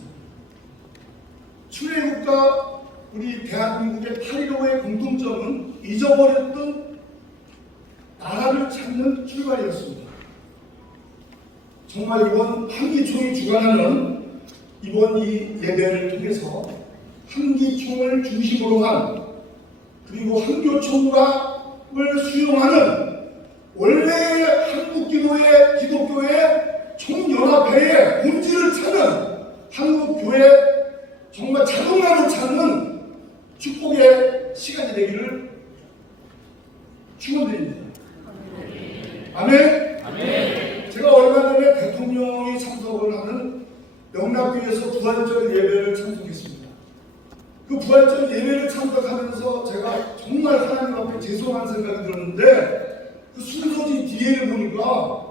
출애굽과 우리 대한민국의 8.15의 공통점은 잊어버렸던 나라를 찾는 출발이었습니다. 정말 이번 한기총이 주관하는 이번 이 예배를 통해서 한기총을 중심으로 한 그리고 한교총각을 수용하는 원래의 한국기도의 기독교의 총연합회의 본질을 찾는 한국교회 정말 자동나를 찾는 축복의 시간이 되기를 축원드립니다. 아멘. 아멘. 제가 얼마 전에 대통령이 참석을 하는 영락교에서 부활절 예배를 참석했습니다. 그 부활절 예배를 참석하면서 제가 정말 하나님 앞에 죄송한 생각이 들었는데 그 순서지 뒤에를 보니까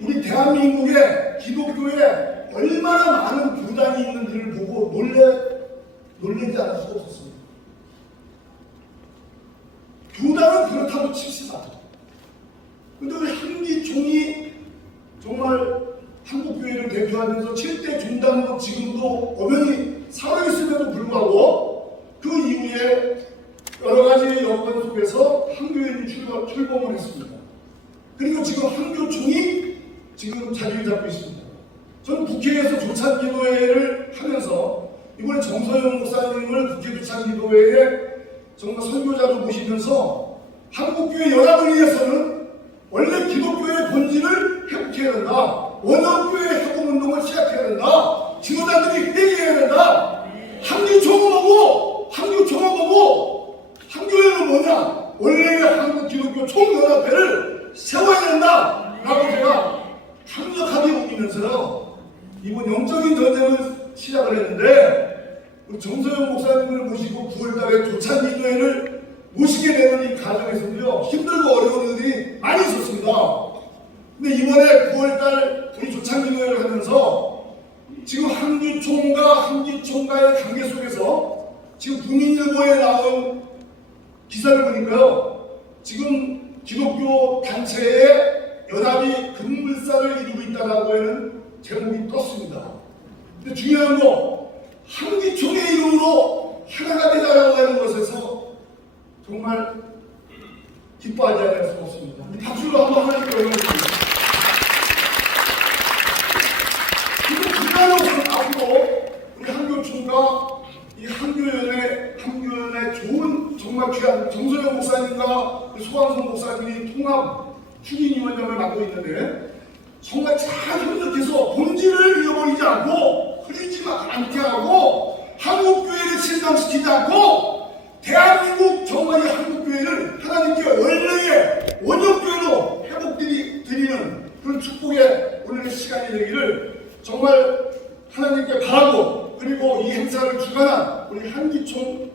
우리 대한민국의 기독교에 얼마나 많은 교단이 있는지를 보고 놀라지 않을 수가 없었습니다. 교단은 그렇다고 칩시다. 근데 우리 한기총이 정말 한국교회를 대표하면서 7대 종단으로 지금도 엄연히 살아있음에도 불구하고 그 이후에 여러 가지 여건 속에서 한교회는 출범을 했습니다. 그리고 지금 한교총이 지금 자리를 잡고 있습니다. 저는 국회에서 조찬기도회를 하면서 이번에 정서영 목사님을 국회 조찬기도회에 정말 선교자로 모시면서 한국교회 연합을 위해서는 원래 기독교의 본질을 회복해야 된다. 원어교회 회복운동을 시작해야 된다. 지도자들이 회개해야 된다. 한교총을 보고 한교회는 뭐냐? 원래의 한국 기독교 총연합회를 세워야 된다. 라고 제가 강력하게 우기면서요. 이번 영적인 전쟁을 시작을 했는데 우리 정서영 목사님을 모시고 9월달에 조찬기도회를 모시게 되는 이 과정에서도요. 힘들고 어려운 일들이 많이 있었습니다. 근데 이번에 9월달 우리 조찬기도회를 하면서 지금 한기총과의 관계 속에서 지금 국민일보에 나온 기사를 보니까요. 지금 기독교 단체의 연합이 급물살을 이루고 있다라고 하는 제목이 떴습니다. 근데 중요한 거 한기총의 이름으로 하나가 되자라고 하는 것에서 정말 기뻐하지 않을 수 없습니다. 박수로 한번 하나님께 올려드립니다. 지금 그날로서는 앞으로 우리 한교총과 이 한교연의 좋은 정말 귀한 정서영 목사님과 소강성 목사님이 통합 추진위원장을 맡고 있는데 정말 잘 협력해서 본질을 잃어버리지 않고 흐리지 않게 하고 한국교회를 실망시키지 않고 대한민국 정말 이 한국교회를 하나님께 원래의 원형교회로 회복드리는 그런 축복의 오늘의 시간이 되기를 정말 하나님께 바라고 그리고 이 행사를 주관한 우리 한기총에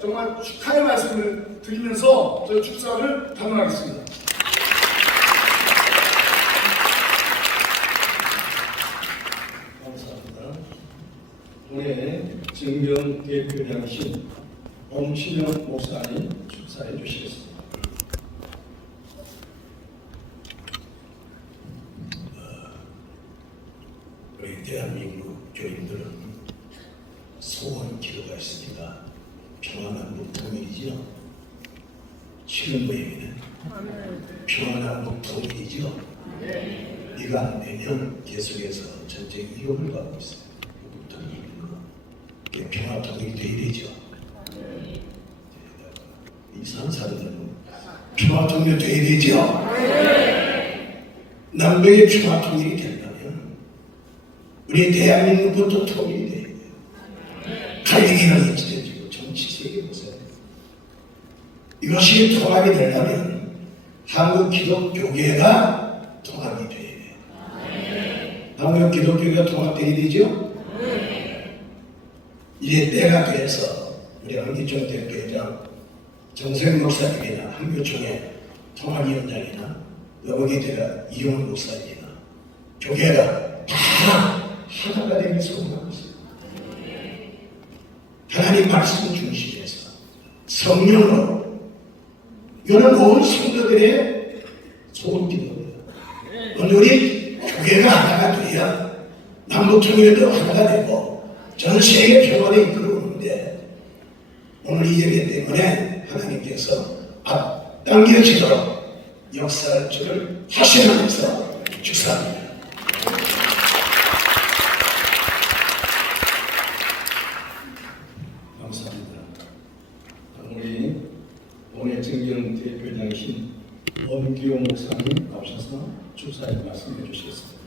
정말 축하의 말씀을 드리면서 저희 축사를 단원하겠습니다. 감사합니다. 올해 증경 대표장이신 엄신영 목사님 축사해 주시겠습니다. 우리 대한민국 교인들은 소원 기도가 있습니다. 평안한국 통일이지요. 지금 모임에는 평안한국 통일이지요. 이가 안 되면 계속해서 전쟁 위협을 받고 있어요. 평화 통일이 돼야 되죠. 이상한 사람들은 평화 통일이 돼야 되죠. 남북의 평화 통일이 된다면 우리 대한민국부터 통일이 돼야 돼요. 갈등이라는 지대지고 정치 세계 보세요. 이것이 통합이 되려면 한국 기독교계가 통합이 돼야 돼요. 한국 기독교계가 통합돼야 되죠. 이제 때가 돼서 우리 한기총 대표회장 정세영 목사님이나 한교총의 통합위원장이나 여기대가 이용훈 목사님이나 교회가 다 하나가 되길 소원하고 있습니다. 하나님 말씀 중심에서 성령으로 이거는 온 성도들의 소원기도입니다. 오늘 우리 교회가 하나가 돼야 남북통일도 하나가 되고 전 세계 평화를 이끌어오는데 오늘 이 예배 때문에 하나님께서 앞당겨지도록 역사를 저를 하시면서 축사합니다. 감사합니다. 우리 오늘 증경 대표장이신 엄기용 목사님 나오셔서 축사에 말씀해 주시겠습니다.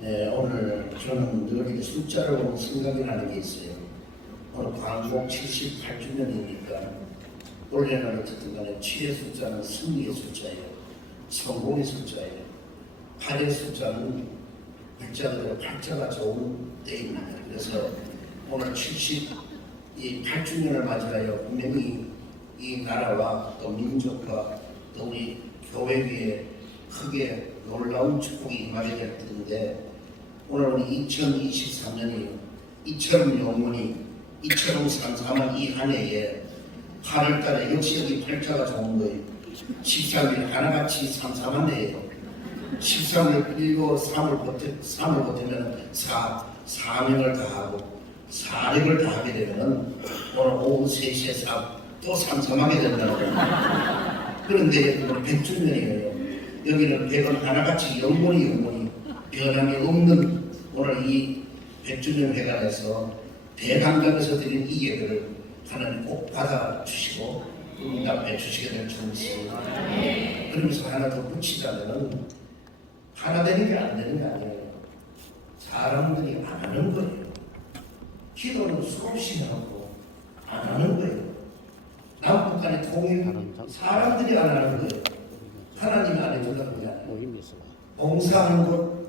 네, 오늘 저는 늘 숫자를 보면 생각이 나는 게 있어요. 오늘 광복 78주년이니까 올해는 어쨌든 간에 7의 숫자는 승리의 숫자예요. 성공의 숫자예요. 8의 숫자는 글자대로 8자가 좋은 때입니다. 그래서 오늘 78주년을 맞이하여 분명히 이 나라와 또 민족과 또 우리 교회 위에 크게 놀라운 축복이 임하게 될 텐데 오늘 우리 2023년이 이처럼 영원히 이처럼 삼삼한 이 한 해에 8월달에 역시 여기 8자가 좋은 거예요. 13일 하나같이 삼삼한 해예요. 13을 끌고 3을 버티면 4명을 다하고 4력을 다하게 되면 오늘 오후 3시에 또 삼삼하게 된다는 거예요. 그런데 여기는 100주년이에요. 여기는 100은 하나같이 영원히 변함이 없는 오늘 이 100주년 회관에서 대강당에서 드린 이 예배를 하나님 꼭 받아주시고 응답해 주시게 될 줄 믿습니다. 그러면서 하나 더 붙이자면은 하나 되는 게 안 되는 게 아니에요. 사람들이 안 하는 거예요. 기도는 수없이 하고 안 하는 거예요. 남북 간의 통일 사람들이 안 하는 거예요. 하나님이 안 해준다는 게 아니에요. 봉사하는 것,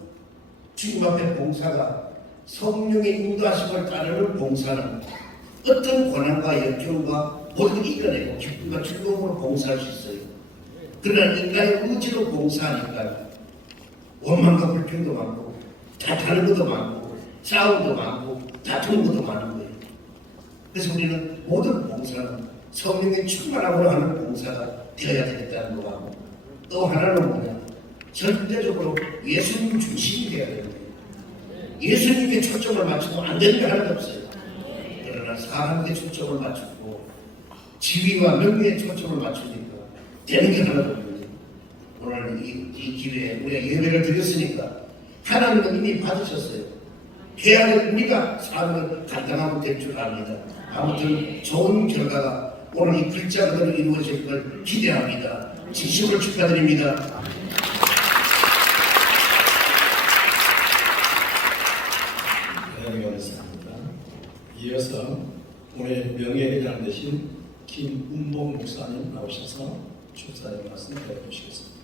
주님 앞에 봉사가 성령의 인도하심을 따르는 봉사는 어떤 고난과 역경과 모든 이겨내고 기쁨과 즐거움으로 봉사할 수 있어요. 그러나 인간의 의지로 봉사하니까 원망과 불평도 많고 다투는 것도 많고 싸움도 많고 다투는 것도 많은 거예요. 그래서 우리는 모든 봉사는 성령의 충만함으로 하는 봉사가 되어야 되겠다는 거하고 또 하나는 뭐냐, 절대적으로 예수님 중심이 되어야 되는 거예요. 예수님께 초점을 맞추고 안 되는 게 하나도 없어요. 그러나 사람에게 초점을 맞추고 지위와 명예에 초점을 맞추니까 되는 게 하나도 없어요. 오늘 이 기회에 우리가 예배를 드렸으니까 하나님은 이미 받으셨어요. 해야 될 우리가 삶을 감당하면 될 줄 압니다. 아무튼 좋은 결과가 오늘 이 글자 그대로 이루어질 걸 기대합니다. 진심으로 축하드립니다. 대단히 감사합니다. 이어서 오늘 명예회장 되신 김운봉 목사님 나오셔서 축사의 말씀 해주시겠습니다.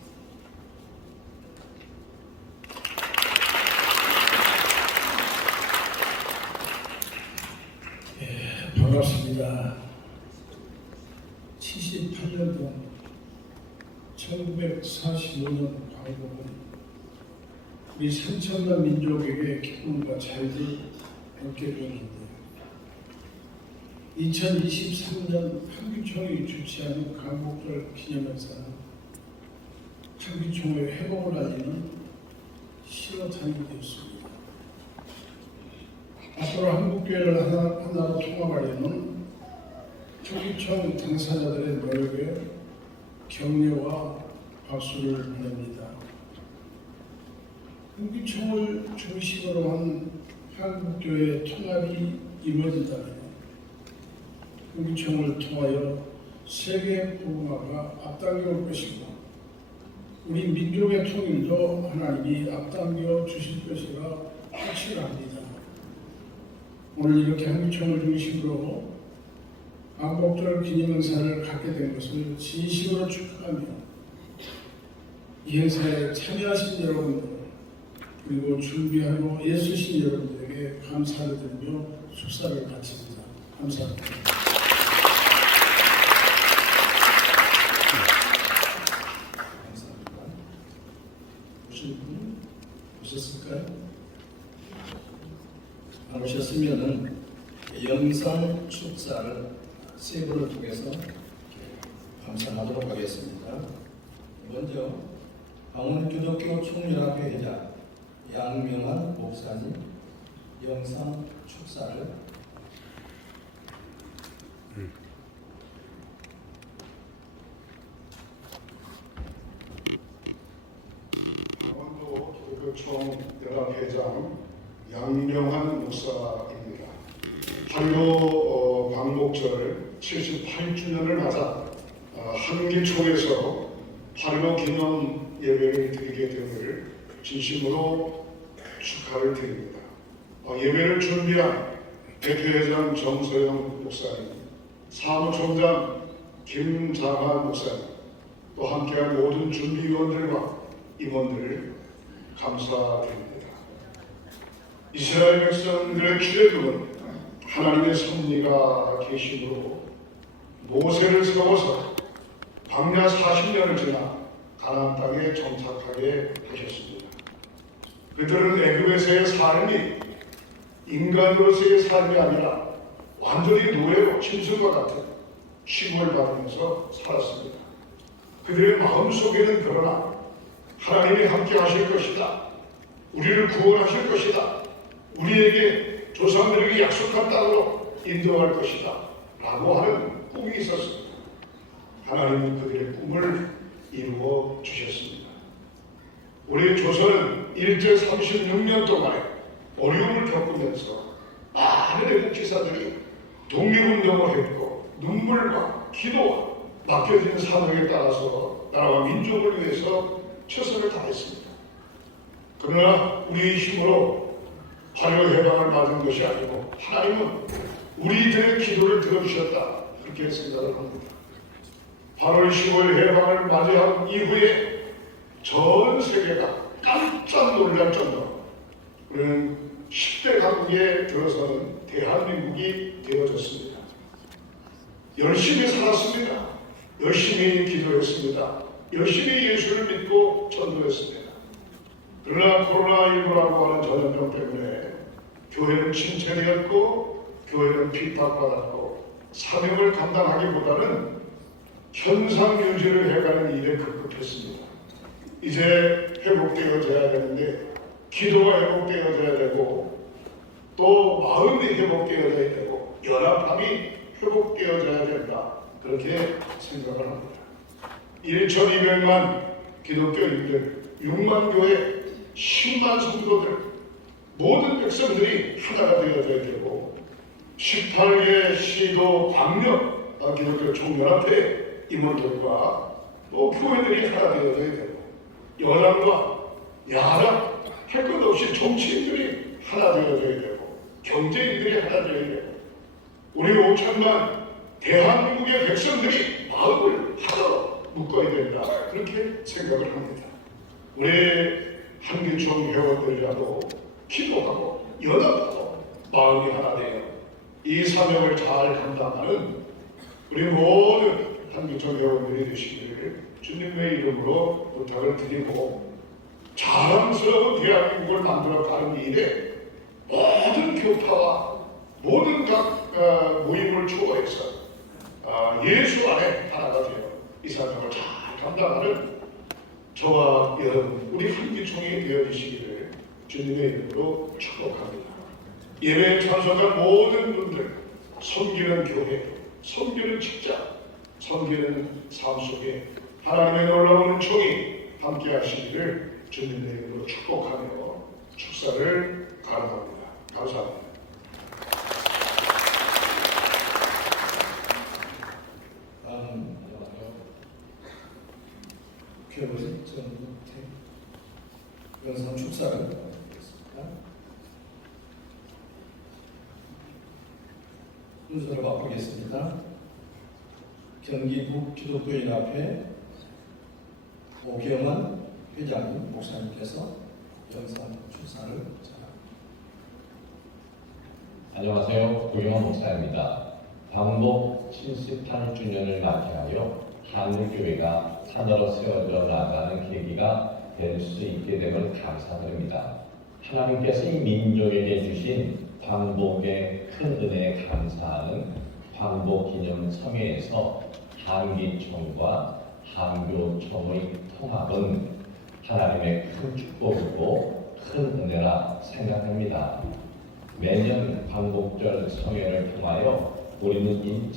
반갑습니다. 78년도 1945년 광복은 우리 3천만 민족에게 기쁨과 자유를 얻게 되었는데 2023년 한기총이 주최하는 광복절 기념행사는 한기총의 회복을 알리는 신호탄이 되었습니다. 앞으로 한국교회를 하나로 통합하려는 한기총 당사자들의 노력에 격려와 박수를 보냅니다. 한기총을 중심으로 한 한국교회 통합이 이루어진다면 한기총을 통하여 세계 복음화가 앞당겨올 것이고 우리 민족의 통일도 하나님이 앞당겨 주실 것이라 확신합니다. 오늘 이렇게 한기총을 중심으로 광복절 기념행사를 갖게 된 것을 진심으로 축하하며 이 행사에 참여하신 여러분들 그리고 준비하고 애쓰신 여러분들에게 감사를 드리며 축사를 바칩니다. 감사합니다. 감사합니다. 오신 분 오셨을까요? 안 오셨으면은 영상 축사를 세 분을 통해서 감상하도록 하겠습니다. 먼저 강원기독교 총연합회 회장 양명환 목사님 영상 축사를 강원도 기독교총 연합회장 양명환 목사입니다. 8.15 광복절 78주년을 맞아 한기총에서 8.15 기념 예배를 드리게 됨을 진심으로 축하를 드립니다. 예배를 준비한 대표회장 정서영 목사님, 사무총장 김장환 목사님, 또 함께한 모든 준비위원들과 임원들을 감사드립니다. 이스라엘 백성들의 기대감은 하나님의 섭리가 계심으로 모세를 세워서 광야 40년을 지나 가나안 땅에 정착하게 하셨습니다. 그들은 애굽에서의 삶이 인간으로서의 삶이 아니라 완전히 노예로 짐승과 같은 취급을 받으면서 살았습니다. 그들의 마음속에는 그러나 하나님이 함께 하실 것이다, 우리를 구원하실 것이다, 우리에게 조상들에게 약속한 땅으로 인도할 것이다 라고 하는 꿈이 있었습니다. 하나님은 그들의 꿈을 이루어 주셨습니다. 우리 조선은 일제 36년 동안에 어려움을 겪으면서 많은 애국 지사들이 독립운동을 했고 눈물과 기도와 맡겨진 사명에 따라서 나라와 민족을 위해서 최선을 다했습니다. 그러나 우리의 힘으로 화려해방을 맞은 것이 아니고 하나님은 우리들의 기도를 들어주셨다, 그렇게 생각을 합니다. 8월 15일 해방을 맞이한 이후에 전 세계가 깜짝 놀랄 정도로 우리는 10대 강국에 들어서는 대한민국이 되어졌습니다. 열심히 살았습니다. 열심히 기도했습니다. 열심히 예수를 믿고 전도했습니다. 그러나 코로나19라고 하는 전염병 때문에 교회는 침체되었고 교회는 핍박받았고 사명을 감당하기보다는 현상 유지를 해가는 일에 급급했습니다. 이제 회복되어져야 되는데 기도가 회복되어져야 되고 또 마음이 회복되어져야 되고 연합함이 회복되어져야 된다, 그렇게 생각을 합니다. 1,200만 기독교인들, 6만 교회, 10만 성도들, 모든 백성들이 하나가 되어져야 되고 18개 시도 광역 기독교 총연합회 임원들과 또 교회들이 하나 되어져야 되고 여당과 야당 할 것 없이 정치인들이 하나 되어져야 되고 경제인들이 하나 되어야 되고 우리 5천만 대한민국의 백성들이 마음을 하나로 묶어야 된다, 그렇게 생각을 합니다. 우리 한기총 회원들이라도 기도하고 연합하고 마음이 하나 되어 이 사명을 잘 감당하는 우리 모든 한기총 회원들이 되시기를 주님의 이름으로 부탁을 드리고 자랑스러운 대한민국을 만들어가는 일에 모든 교파와 모든 각 모임을 초월해서 예수 안에 하나가 되어 이 사명을 잘 감당하는 저와 여러분 우리 한기총이 되어주시기를 주님의 이름으로 축복합니다. 예배에 참석한 모든 분들, 섬기는 교회, 섬기는 직장, 섬기는 삶 속에 하나님의 놀라운 은총이 함께 하시기를 주님의 이름으로 축복하며 축사를 감사합니다. 감사합니다. 교회의 전국태 영상 축사를 하겠습니다. 순서를 바꾸겠습니다. 경기북 기독교연합회 오경환 회장님, 목사님께서 영상 축사를 전합니다. 안녕하세요. 오경환 목사입니다. 광복 78주년을 맞이하여 한국교회가 하나로 세워져 나가는 계기가 될 수 있게 됨을 감사드립니다. 하나님께서 이 민족에게 주신 광복의 큰 은혜에 감사하는 광복기념성회에서 한기총과 한교총의 통합은 하나님의 큰 축복이고 큰 은혜라 생각합니다. 매년 광복절 성회를 통하여 우리는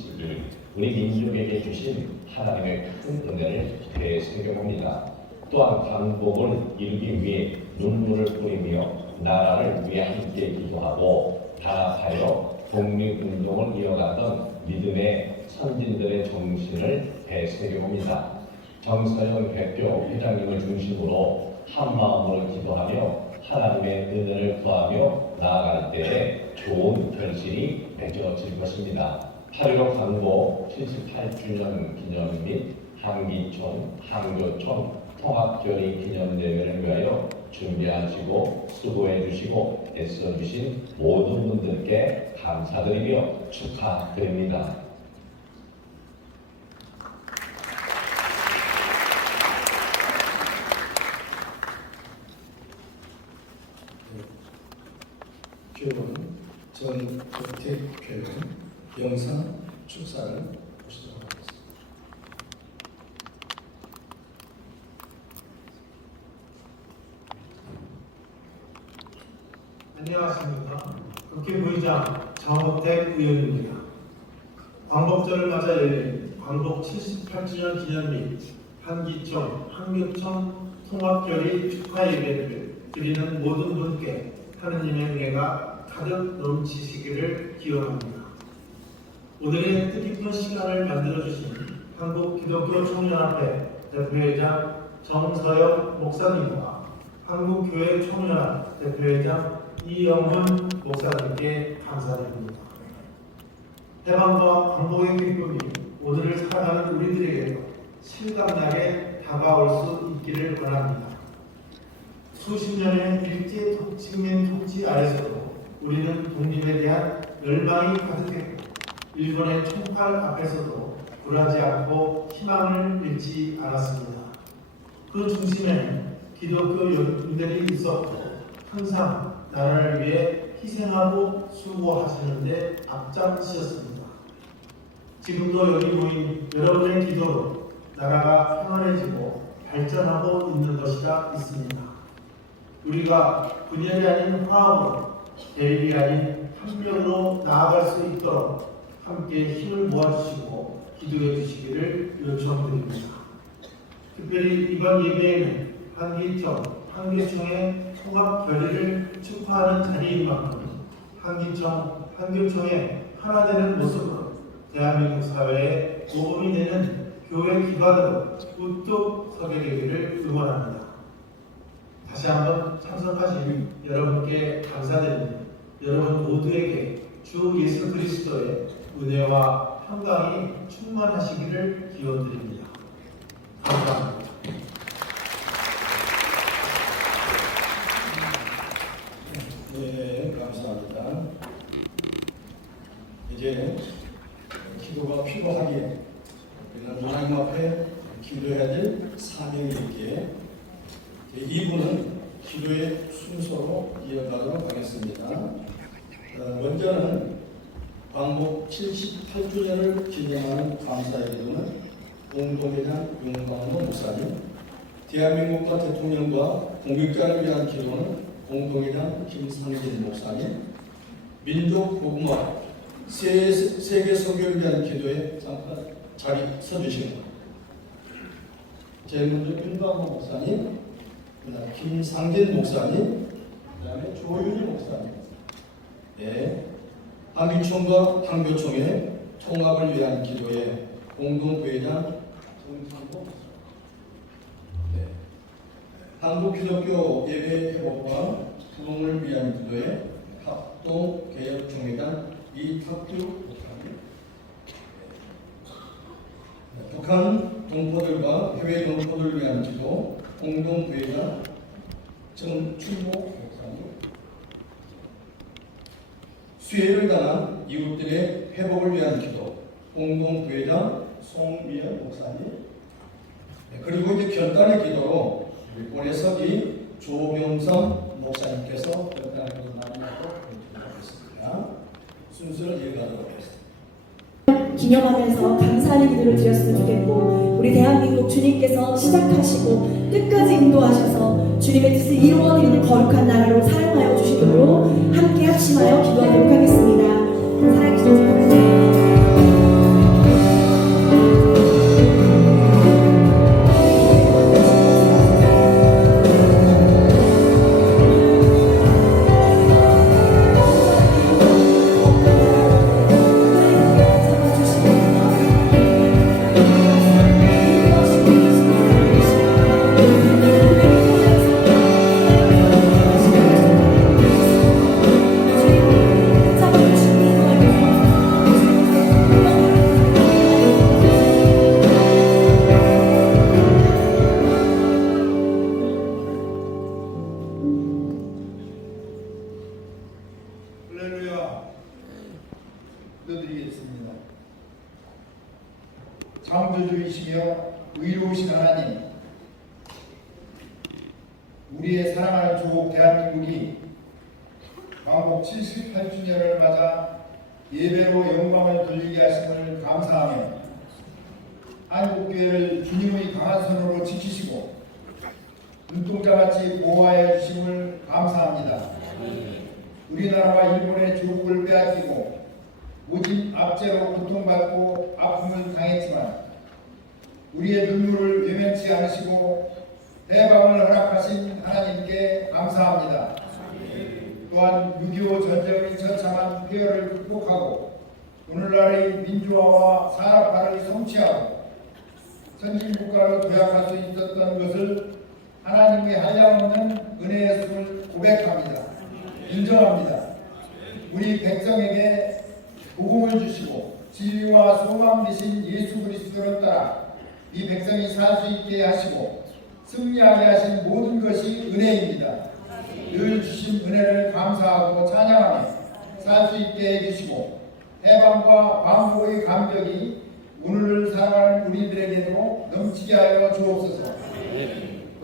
우리 민족에게 주신 하나님의 큰 은혜를 되새겨봅니다. 또한 광복을 이루기 위해 눈물을 뿌리며 나라를 위해 함께 기도하고 단합하여 독립운동을 이어가던 믿음의 선진들의 정신을 되새겨봅니다. 정서영 대표 회장님을 중심으로 한마음으로 기도하며 하나님의 은혜를 구하며 나아갈 때에 좋은 결실이 맺어질 것입니다. 8.15 광복 78주년 기념 및 한기총, 한교총 통합조리 기념대회를 위하여 준비하시고 수고해 주시고 애써 주신 모든 분들께 감사드리며 축하드립니다. 교회는 전국태 교회 영상 축사를 보시도록 하겠습니다. 안녕하십니까. 국회 부의장 장호택 의원입니다. 광복절을 맞아 열린 광복 78주년 기념 및 한기청, 한교청 통합결의 축하 예배를 드리는 모든 분께 하느님의 은혜가 가득 넘치시기를 기원합니다. 오늘의 뜻깊은 시간을 만들어주신 한국기독교총연합회 대표회장 정서영 목사님과 한국교회 총연합 대표회장 이영훈 목사님께 감사드립니다. 해방과 광복의 기쁨이 오늘을 살아가는 우리들에게도 실감나게 다가올 수 있기를 원합니다. 수십 년의 일제 식민 통치 아래서도 우리는 독립에 대한 열망이 가득했고 일본의 총칼 앞에서도 굴하지 않고 희망을 잃지 않았습니다. 그 중심에는 기독교 영웅들이 있었고 항상 나라를 위해 희생하고 수고하시는 데 앞장서셨습니다. 지금도 여기 모인 여러분의 기도로 나라가 평안해지고 발전하고 있는 것이라 믿습니다. 우리가 분열이 아닌 화합으로, 대립이 아닌 협력으로 나아갈 수 있도록 함께 힘을 모아주시고 기도해 주시기를 요청드립니다. 특별히 이번 예배에는 한기청, 한교청의 통합 결의를 축하하는 자리인 만큼 한기청, 한교청의 하나 되는 모습으로 대한민국 사회에 모범이 되는 교회 기관으로 우뚝 서게 되기를 응원합니다. 다시 한번 참석하신 여러분께 감사드립니다. 여러분 모두에게 주 예수 그리스도의 은혜와 평강이 충만하시기를 기원드립니다. 감사합니다. 네, 감사합니다. 이제 기도가 필요하기에 우리는 하나님 앞에 기도해야 될 사명이 있기에 2부는 기도의 순서로 이어가도록 하겠습니다. 먼저는 광복 78주년을 기념하는 감사의 기도는 공동회장 윤광로 목사님, 대한민국과 대통령과 공직자를 위한 기도는 공동회장 김상진 목사님, 민족 복음화 세계 선교를 위한 기도에 잠깐 자리 서주시고, 제일 먼저 윤광로 목사님, 그다음 김상진 목사님, 그다음에 조윤희 목사님, 네, 한기총과 한교총의 통합을 위한 기도에 공동부회장 정창복 목사님, 네, 한국기독교 예배 회복과 부흥을 위한 기도에 합동개혁총회장 이탁규 목사님, 네, 북한 동포들과 해외 동포들을 위한 기도 공동부회장 정춘모 목사님, 수혜를 당한 이웃들의 회복을 위한 기도 공동부회장 송미연 목사님, 네, 그리고 이제 결단의 기도로 올해서기 조병선 목사님께서 결단의 기도 나누도록 하겠습니다. 순서를 이어가도록 하겠습니다. 기념하면서 감사하는 기도를 드렸으면 좋겠고, 우리 대한민국 주님께서 시작하시고 끝까지 인도하셔서 주님의 뜻을 이루어드리는 거룩한 나라로 사용하여 주시도록 함께 합심하여 기도하도록 하겠습니다. 사랑해주셔서 기도드리겠습니다. 창조주이시며 의로우신 하나님, 우리의 사랑하는 조국 대한민국이 광복 78주년을 맞아 예배로 영광을 돌리게 하심을 감사하며 한국교회를 주님의 강한 손으로 지키시고 눈동자같이 보호하여 주심을 감사합니다. 우리나라와 일본의 조국을 빼앗기고 모진 압제로 고통받고 아픔을 당했지만 우리의 눈물을 외면치 않으시고 대방을 허락하신 하나님께 감사합니다. 또한 6.25 전쟁의 처참한 폐허를 극복하고 오늘날의 민주화와 산업화를 성취하고 선진국가로 도약할 수 있었던 것을 하나님의 한량없는 은혜였음을 고백합니다. 인정합니다. 우리 백성에게 복음을 주시고 진리와 소망 되신 예수 그리스도를 따라 이 백성이 살 수 있게 하시고 승리하게 하신 모든 것이 은혜입니다. 늘 주신 은혜를 감사하고 찬양하며 살 수 있게 해주시고 해방과 반복의 감격이 오늘을 살아가는 우리들에게도 넘치게 하여 주옵소서.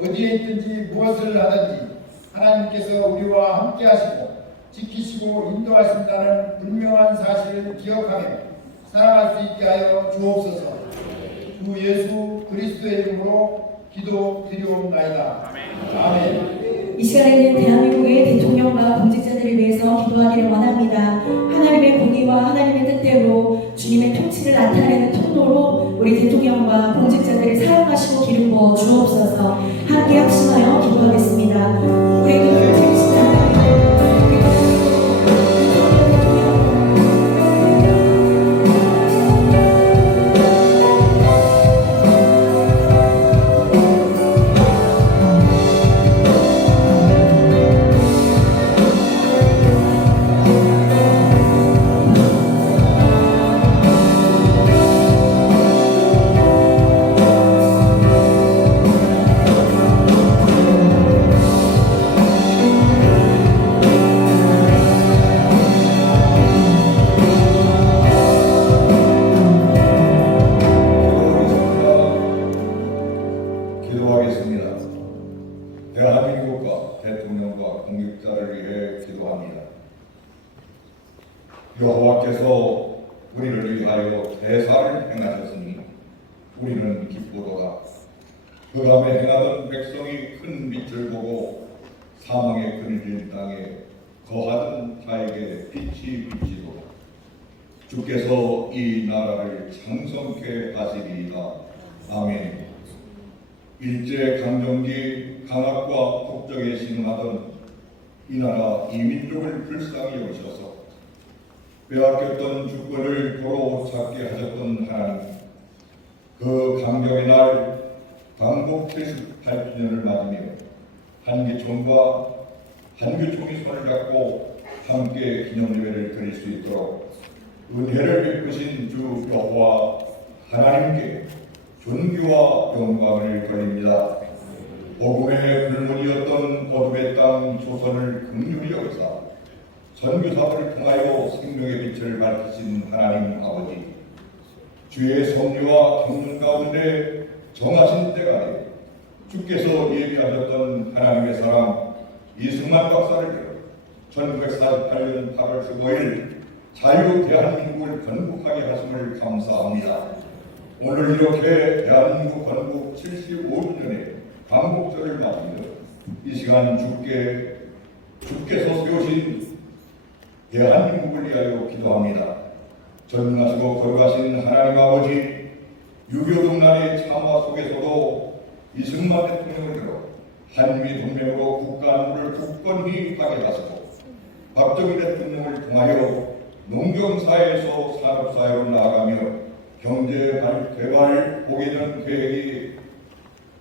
어디에 있든지 무엇을 하든지 하나님께서 우리와 함께 하시고 지키시고 인도하신다는 분명한 사실을 기억하며 살아갈 수 있게 하여 주옵소서. 주 예수 그리스도의 이름으로 기도드리옵나이다. 아멘. 이 시간에는 대한민국의 대통령과 공직자들을 위해서 기도하기를 원합니다. 하나님의 공의와 하나님의 뜻대로 주님의 통치를 나타내는 통로로 우리 대통령과 공직자들을 사용하시고 기름 부어 주옵소서. 함께 합심하여 기도하겠습니다. 우리 눈을 들으시다. 기도하겠습니다. 대한민국과 대통령과 공직자를 위해 기도합니다. 여호와께서 우리를 위하여 대사를 행하셨으니 우리는 기쁘도다. 그 다음에 행하던 백성이 큰 빛을 보고 사망의 그늘진 땅에 거하던 자에게 빛이 비치도다. 주께서 이 나라를 창성케 하시리이다. 아멘. 일제강점기 강압과 국적에 신음하던 이 나라 이 민족을 불쌍히 여기셔서 빼앗겼던 주권을 도로 찾게 하셨던 하나님, 그 강경의 날 광복 78주년을 맞으며 한기총과 한규총이 손을 잡고 함께 기념예배를 드릴 수 있도록 은혜를 베푸신 주 여호와 하나님께 존귀와 영광을 돌립니다. 복음의 불문이었던 어둠의 땅 조선을 긍휼히 여기사 선교사들을 통하여 생명의 빛을 밝히신 하나님 아버지, 주의 섭리와 경륜 가운데 정하신 때가 되어 주께서 예비하셨던 하나님의 사람 이승만 박사를 1948년 8월 15일 자유 대한민국을 건국하게 하심을 감사합니다. 오늘 이렇게 대한민국 건국 75주년의 광복절을 맞이하여 이 시간 주께서 세우신 대한민국을 위하여 기도합니다. 전능하시고 거룩하신 하나님 아버지, 6.25동란의 참화 속에서도 이승만 대통령을 들어 한미 동맹으로 국가 안보를 굳건히 파괴하시고 박정희 대통령을 통하여 농경사회에서 산업사회로 나아가며 경제 개발 보개전 계획이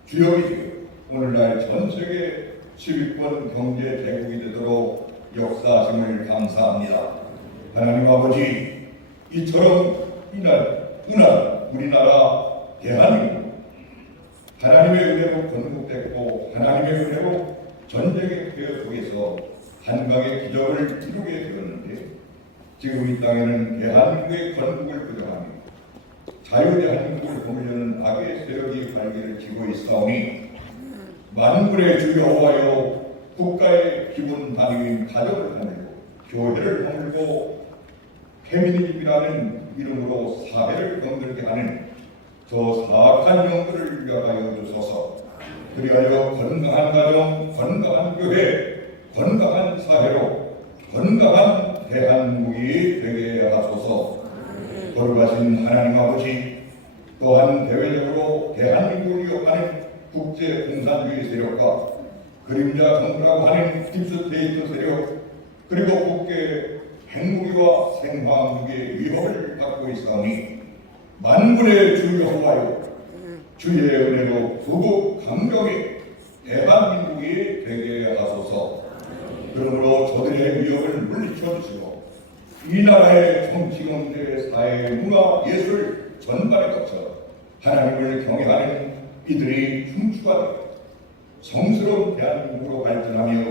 주역이 되어 오늘날 전 세계 10위권 경제 대국이 되도록 역사하심을 감사합니다. 하나님 아버지, 이처럼 우리나라 대한민국 하나님의 은혜로 건국됐고 하나님의 은혜로 전쟁의 폐허 속에서 한강의 기적을 이루게 되었는데 지금 이 땅에는 대한민국의 건국을 부정하며 자유대한민국을 보려는 악의 세력이 발기를 지고 있사오니 만군의 주 여호와여, 국가의 기본 단위인 가정을 허물고 교회를 허물고 페미니즘이라는 이름으로 사회를 건들게 하는 저 사악한 영들을 위하여 주소서. 그리하여 건강한 가정, 건강한 교회, 건강한 사회로 건강한 대한민국이 되게 하소서. 거룩하신 하나님 아버지, 또한 대외적으로 대한민국을 위협하는 국제 공산주의 세력과 그림자 정부라고 하는 딥스테이트 세력, 그리고 국제 핵무기와 생화학무기의 위협을 받고 있사오니 만군의 주 여호와여, 주의 은혜로 부국 강경히 대한민국이 되게 하소서. 그러므로 저들의 위협을 물리쳐 주시고 이 나라의 정치, 경제, 사회, 문화, 예술 전반에 거쳐 하나님을 경외하는 이들이 흉추가 되고 성스러운 대한민국으로 발전하며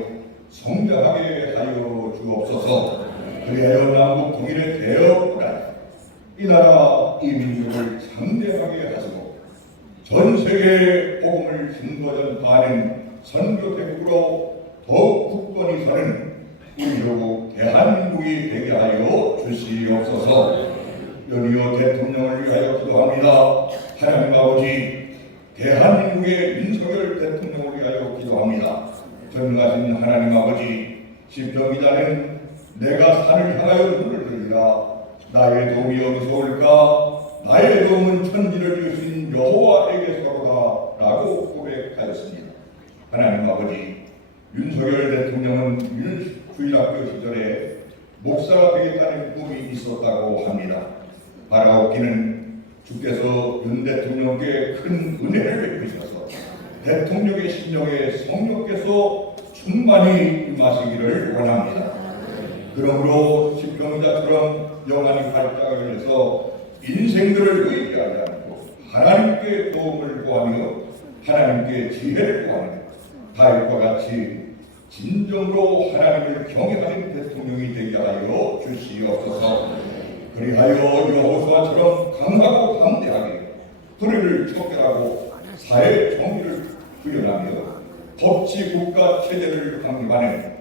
성장하게 하여 주옵소서. 그리하여 남북 통일의 대업보다 이 나라 이 민족을 창대하게 하시고 전 세계에 복음을 증거전파하는 선교대국으로 더욱 굳건히 서는 우리조국 대한민국이 되게 하여 주시옵소서. 연이어 대통령을 위하여 기도합니다. 하나님 아버지, 대한민국의 윤석열 대통령을 위하여 기도합니다. 전능하신 하나님 아버지, 십자기자는 내가 산을 향하여 눈을 들리라. 나의 도움이 어디서 올까? 나의 도움은 천지를 지으신 여호와에게서로다 라고 고백하였습니다. 하나님 아버지, 윤석열 대통령은 주일학교 시절에 목사가 되겠다는 꿈이 있었다고 합니다. 바라옵기는 주께서 윤 대통령께 큰 은혜를 베푸셔서 대통령의 심령에 성령께서 충만히 임하시기를 원합니다. 그러므로 십경자처럼 영안이 발작을 해서 인생들을 의지하지 않고 하나님께 도움을 구하며 하나님께 지혜를 구하며 다윗과 같이 진정으로 하나님을 경외하는 대통령이 되게 하여 주시옵소서. 그리하여 여호수아처럼 강하고 담대하게 불의를 척결하고 사회 정의를 구현하며 법치 국가 체제를 확립하는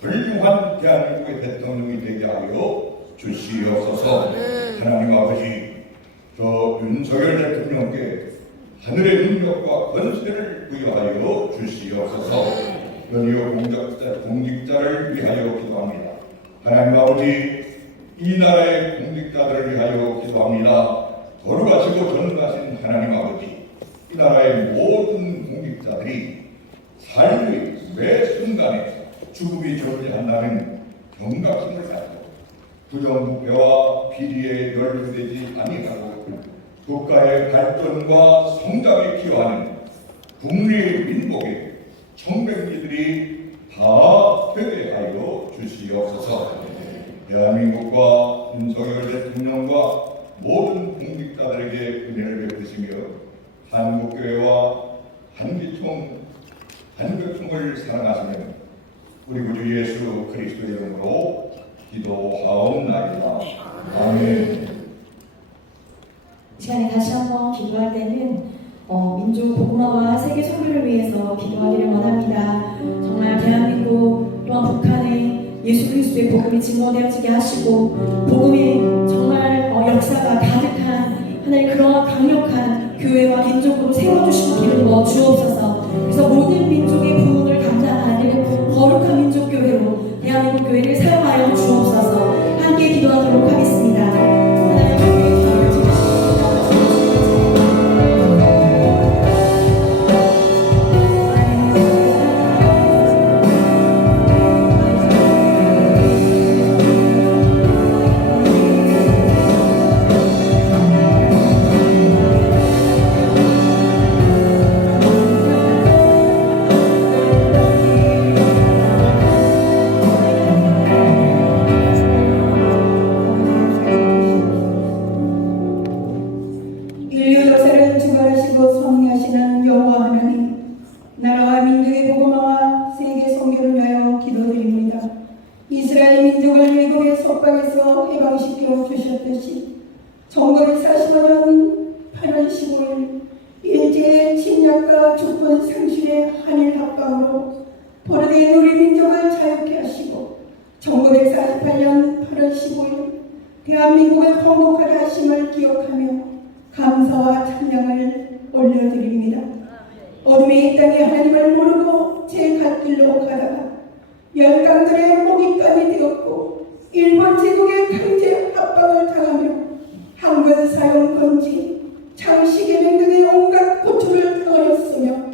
훌륭한 대한민국의 대통령이 되게 하여 주시옵소서. 하나님 아버지, 저 윤석열 대통령께 하늘의 능력과 권세를 부여하여 주시옵소서. 연이어 공직자를 위하여 기도합니다. 하나님 아버지, 이 나라의 공직자들을 위하여 기도합니다. 거룩하시고 전능하신 하나님 아버지, 이 나라의 모든 공직자들이 삶의 매 순간에 죽음이 존재한다는 경각심을 가지고 부정부패와 비리에 연루되지 아니하고 국가의 발전과 성장에 기여하는 국리의 민복의 청백리들이 다 되게 하여 주시옵소서. 대한민국과 윤석열 대통령과 모든 공직자들에게 은혜를 베푸시며 한국교회와 한교총을 사랑하시며 우리 구주 예수 그리스도의 이름으로 기도하옵나이다. 아멘. 이 시간에 다시 한번 기도할 때는 민족 복음화와 세계 선교를 위해서 기도하기를 원합니다. 정말 대한민국 또한 북한에 예수 그리스도의 복음이 증거되어지게 하시고 복음의 정말 역사가 가득한 하나님 그러한 강력한 교회와 민족으로 세워주시고 기름 부어 주옵소서. 그래서 모든 민족의 부흥을 감당하는 거룩한 민족교회로 대한민국 교회를 사용하여 주옵소서. 함께 기도하도록 하겠습니다. 열강들의 먹잇감이 되었고 일본 제국의 강제 압박을 당하며 항군 사용 금지, 장시 개명 등의 온갖 고초를 당하였으며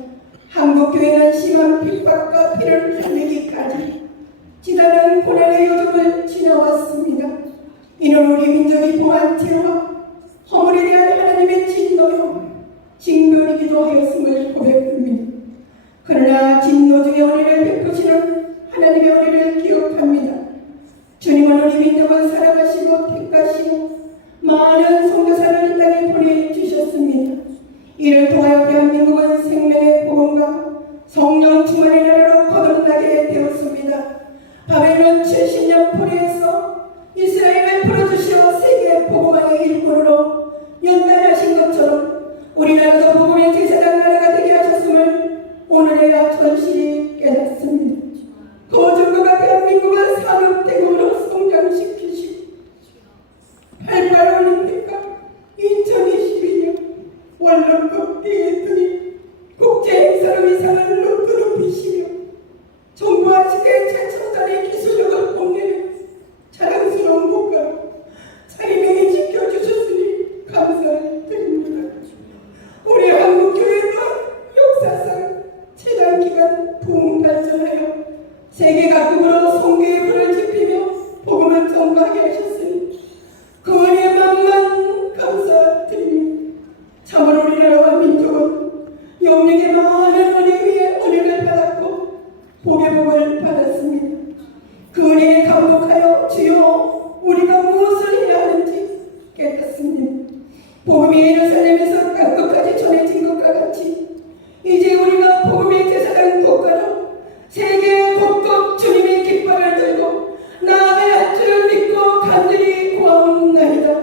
한국교회는 심한 핍박과 피를 흘리기까지 지단한 고난의 요정을 지나왔습니다. 이는 우리 민족이 봉한 죄와 허물에 대한 하나님의 진노요 징벌이기도 하였음을 고백합니다. 그러나 진노 중에 은혜를 베푸시는 하나님의 은혜를 기억합니다. 주님은 우리 민족을 사랑하시고 택하시고 많은 선교사를 이 땅에 보내주셨습니다. 이를 통하여 대한민국은 생명의 복음과 성령 충만의 나라로 거듭나게 되었습니다. 바벨론 70년 포로에서 이스라엘을 풀어주시어 세계 복음화의 일꾼으로 연단하신 것처럼 우리나라도 복음의 제사장 나라가 되게 하셨음을 오늘의 천실이 깨닫습니다. 거정과 대한민국을 산업대국으로 성장시키시고 88올림픽과 2022년 월드컵 대회등이 국제행사로 위상을 높이시며 정부와 시대 최첨단의 기술력을 뽐내는 자랑스러운 국가로 자리매김 지켜주셨으니 감사를 드립니다. 우리 한국교회는 역사상 최단 기간 부흥 발전하여 세계 각국으로 선교의 불을 지피며 복음을 전파하게 하셨으니 그 은혜에 만만 감사드립니다. 참으로 우리나라와 민족은 영육의 많은 은혜 위에 은혜를 받았고 복의 복을 받았습니다. 그 은혜에 감독하여 주여 우리가 무엇을 해야 하는지 깨닫습니다. 복음이 예루살렘에서 땅끝까지 전해진 것과 같이 이제 우리가 복음의 제사장 국가로 세계 곳곳 주님의 깃발을 들고 나아가야 할 줄을 믿고 간절히 구하옵나이다.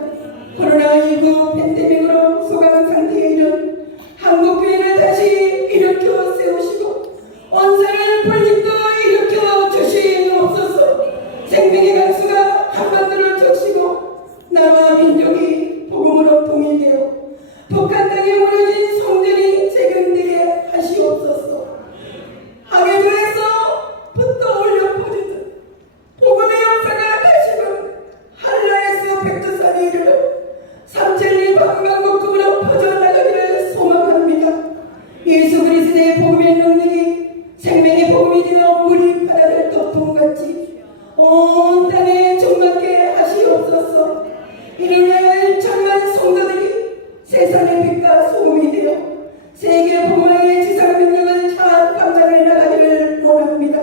코로나19 팬데믹으로 소강 상태에 이른 한국교회를 다시 일으켜 세우시고 원산을 불리고 일으켜 주시옵소서. 생명의 강수가 한반도를 적시고 나라와 민족이 복음으로 통일되어 북한 땅에 무너진 성전이 재건되게 하시옵소서. 하계도에서 붙어 올려 퍼지듯 복음의 역사가 다시금 한라에서 백두산에 이르러 삼천리 방방곡곡으로 퍼져나가기를 소망합니다. 예수 그리스도의 복음의 능력이 생명의 복음이 되어 물이 바다를 덮음같이 온 땅에 충만케 하시옵소서. 이르날 천만 성도들이 세상의 빛과 소금이 되어 세계 복음의 지상 능력을 잘 감당해 나가기를 원합니다.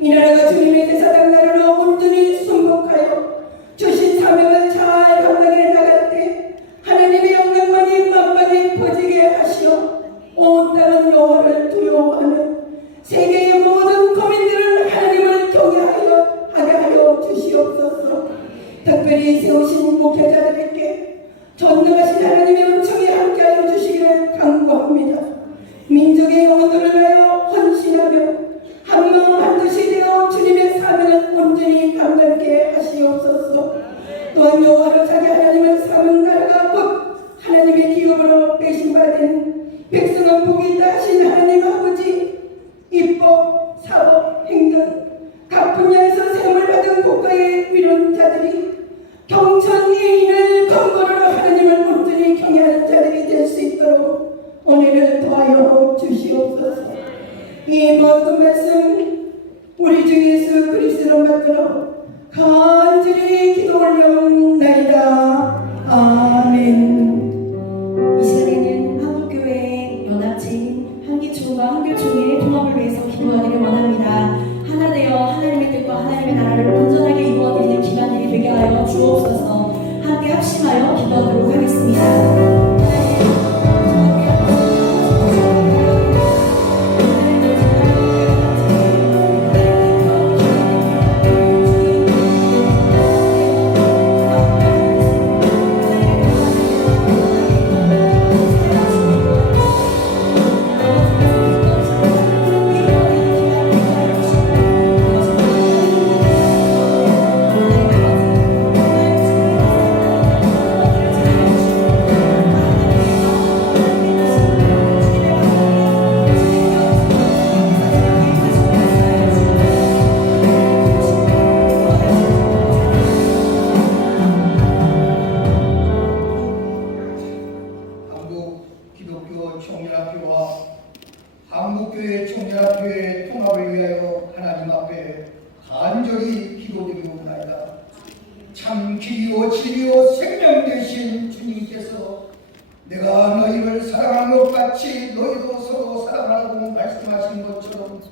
이 나라가 주님의 제사장 나라로 온전히 순복하여 주신 사명을 잘 감당해 나갈 때 하나님의 영광만이 만방에 퍼지게 하시어 온 땅은 여호와를 두려워하며 세계의 모든 거민들은 하나님을 경외하여 하게 하여 주시옵소서. 특별히 세우신 목회자들에게 전능하신 하나님의 은총이 함께하여 주시기를 간구합니다. 민족의 영혼들을 위하여 헌신하며 한마음 한뜻이 되어 주님의 사명을 온전히 감당케 하시옵소서. 또한 여호와로 자기 하나님을 삼은 나라가 곧 하나님의 기업으로 배신받은 백성은 복이 있다 하신 하나님 아버지, 입법, 사법, 행정 각 분야에서 세움을 받은 국가의 위론자들이 경천 예인을 건거로 하나님을 온전히 경외하는 자들이 될 수 있도록 은혜를 더하여 주시옵소서. 이 모든 말씀 우리 주 예수 그리스도로 만들어 간절히 기도 올려옵나이다. 아멘. 이 시간에는 한국교회 연합체인 한기총과 한교총의 통합을 위해서 기도하기를 원합니다. 하나 되어 하나님의 뜻과 하나님의 나라를 온전하게 이루어드리는 기간이 되게 하여 주옵소서. 함께 합심하여 기도하도록 하겠습니다. 한국교회 총연합교회 통합을 위하여 하나님 앞에 간절히 기도드리옵나이다. 참 길이요 진리요 생명 되신 주님께서 내가 너희를 사랑한 것 같이 너희도 서로 사랑하라고 말씀하신 것처럼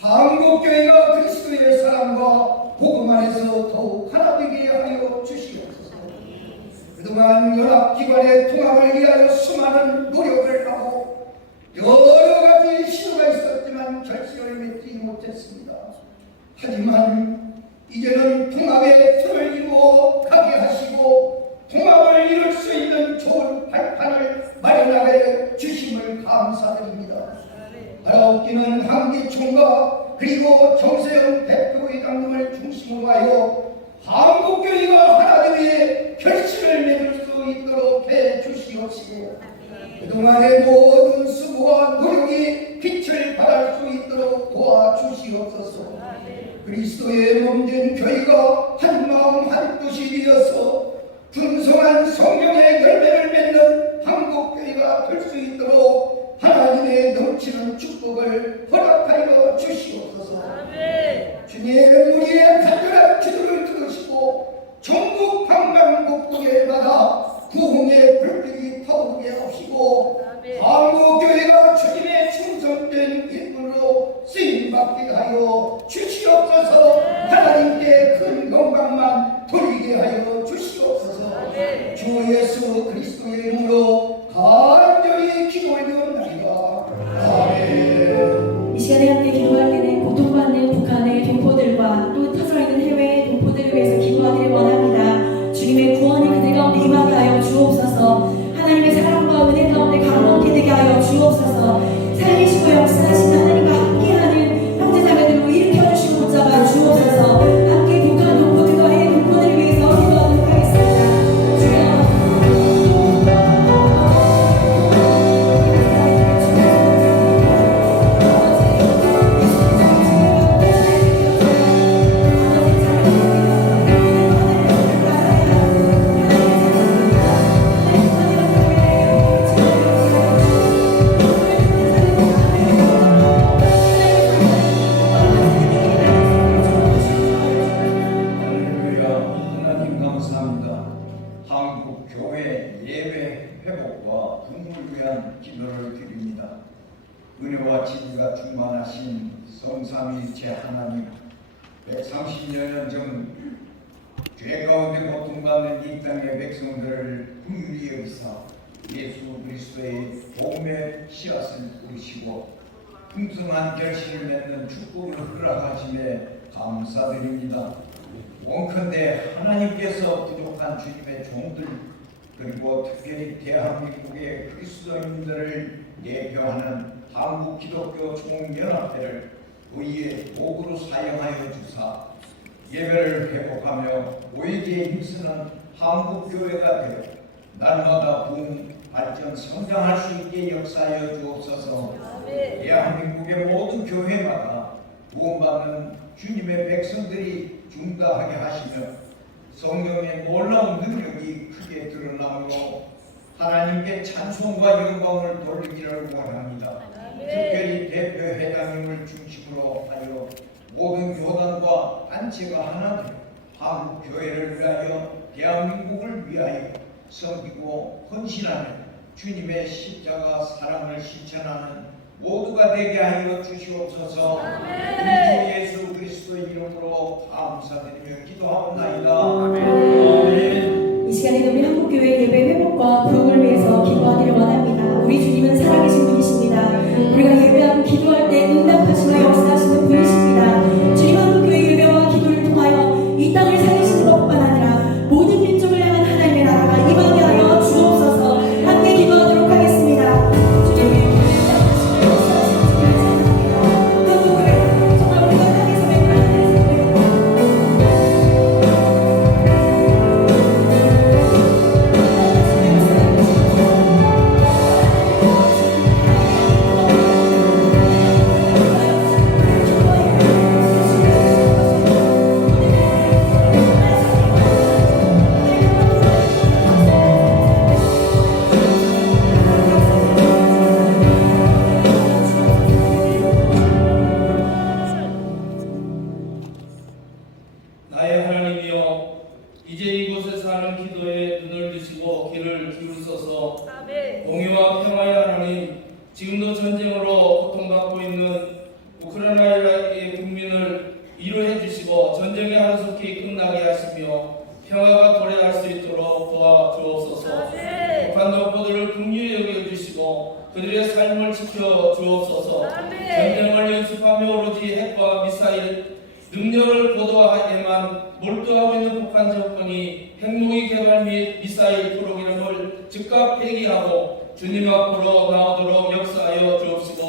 한국교회가 그리스도의 사랑과 복음 안에서 더욱 하나 되게 하여 주시옵소서. 그동안 연합기관의 통합을 위하여 수많은 노력을 하고 여러 가지 시도가 있었지만 결실을 맺지 못했습니다. 하지만 이제는 통합의 틀을 이루어 가게 하시고 통합을 이룰 수 있는 좋은 발판을 마련하게 주심을 감사드립니다. 알아웃기는 한기총과 그리고 정세영 대표회장님을 중심으로 하여 한국교회가 하나 되기에 결심을 맺을 수 있도록 해주시옵시고 그동안의 모든 수고와 노력이 빛을 발할 수 있도록 도와주시옵소서. 그리스도의 몸된 교회가 한마음 한뜻이 되어서 풍성한 성령의 열매를 맺는 한국교회가 될 수 있도록 하나님의 넘치는 축복을 허락하여 주시옵소서. 주님 우리의 간절한 기도를 들으시고 전국 방방곡곡에 받아 부흥의 불빛이 타오르게 하시고 한국교회가 주님의 충성된 일꾼으로 쓰임받게 하여 주시옵소서. 하나님께 큰 영광만 돌리게 하여 주시옵소서. 주 예수 그리스도의 이름으로 간절히 기도드리옵나이다. 아멘. 이 시간에 함께 기도할 때는 고통받는 북한의 동포들과 또 터져 있는 해외의 동포들을 위해서 기도하기를 원합니다. 주님의 구원이 그들 가운데 임하게 하여 주옵소서. 하나님의 사랑과 은혜 가운데 강건케 되게 하여 주옵소서. 살리시고 역사하시는 하나님과 함께하는 형제자매들로 일으켜주시고 붙잡아 주옵소서. 함께 북한 동포들과 해외 동포들을 위해서 기도하도록 하겠습니다. 하나님 감사합니다. 한국 교회 예배 회복과 부흥을 위한 기도를 드립니다. 은혜와 진리가 충만하신 성삼위일체 하나님, 130여 년 전 죄 가운데 고통받는 이 땅의 백성들을 긍휼히 여기사 예수 그리스도의 복음의 씨앗을 뿌리시고 풍성한 결실을 맺는 축복을 허락하심에 감사드립니다. 원컨대 하나님께서 부족한 주님의 종들 그리고 특별히 대한민국의 그리스도인들을 대표하는 한국 기독교 총연합회를 의의 도구로 사용하여 주사 예배를 회복하며 오해지에 힘쓰는 한국교회가 되어 날마다 부흥, 발전, 성장할 수 있게 역사하여 주옵소서. 대한민국의 모든 교회마다 구원받는 주님의 백성들이 중다하게 하시며 성령의 놀라운 능력이 크게 드러나므로 하나님께 찬송과 영광을 돌리기를 원합니다. 특별히 대표회장님을 중심으로 하여 모든 교단과 단체가 하나 되어 한국 교회를 위하여 대한민국을 위하여 섬기고 헌신하는 주님의 십자가 사랑을 실천하는 모두가 되게 하여 주시옵소서. 우리 예수 그리스도의 이름으로 감사드리며 기도하옵나이다. 아멘. 이 시간에 우리 한국교회 예배 회복과 부흥을 위해서 기도하기를 원합니다. 우리 주님은 살아계신 분이십니다. 우리가 예배하고 기도할 때 응답하시며 역사하시는 분이십니다. 주님 한국교회 예배와 기도를 통하여 이 땅을 살리시는 것뿐만 아니라 모든 민족을 향한 하나님의 나라가 임하게 하여 주옵소서. 함께 기도하도록 하겠습니다. 주님의 한국교회 정말 우리가 땅에서 전쟁으로 고통받고 있는 우크라이나의 국민을 위로해 주시고 전쟁이 하루속히 끝나게 하시며 평화가 도래할 수 있도록 도와주옵소서. 북한 동포들을 긍휼히 여겨주시고 그들의 삶을 지켜주옵소서. 전쟁을 연습하며 오로지 핵과 미사일 능력을 고도화에만 몰두하고 있는 북한 정권이 핵무기 개발 및 미사일 프로그램을 즉각 폐기하고 주님 앞으로 나오도록 역사하여 주옵시고